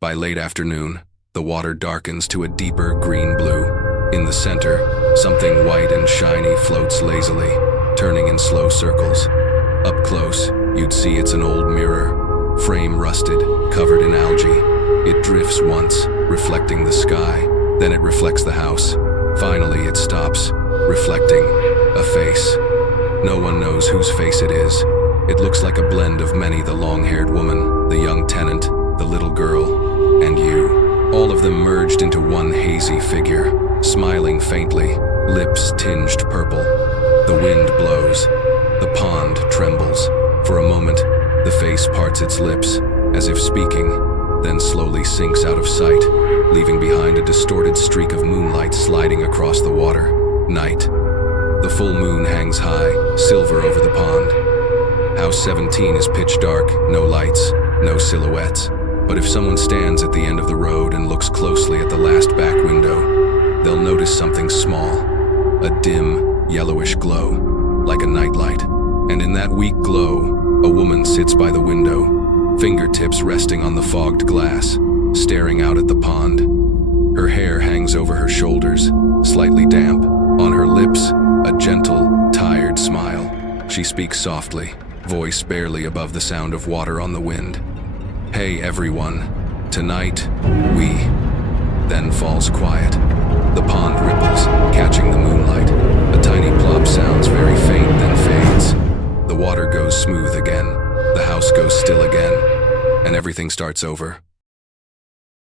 By late afternoon, the water darkens to a deeper green-blue. In the center, something white and shiny floats lazily, turning in slow circles. Up close, you'd see it's an old mirror, frame rusted, covered in algae. It drifts once, reflecting the sky, then it reflects the house. Finally, it stops, reflecting a face. No one knows whose face it is. It looks like a blend of many: the long-haired woman, the young tenant, the little girl, and you. All of them merged into one hazy figure, smiling faintly, lips tinged purple. The wind blows. The pond trembles. For a moment, the face parts its lips, as if speaking, then slowly sinks out of sight, leaving behind a distorted streak of moonlight sliding across the water. Night. The full moon hangs high, silver over the pond. House 17 is pitch dark, no lights, no silhouettes. But if someone stands at the end of the road and looks closely at the last back window, they'll notice something small, a dim, yellowish glow, like a nightlight. And in that weak glow, a woman sits by the window, fingertips resting on the fogged glass, staring out at the pond. Her hair hangs over her shoulders, slightly damp. On her lips, a gentle, tired smile. She speaks softly, voice barely above the sound of water on the wind. "Hey everyone, tonight, we..." Then falls quiet. The pond ripples, catching the moonlight. A tiny plop sounds very faint, then fades. The water goes smooth again. The house goes still again. And everything starts over.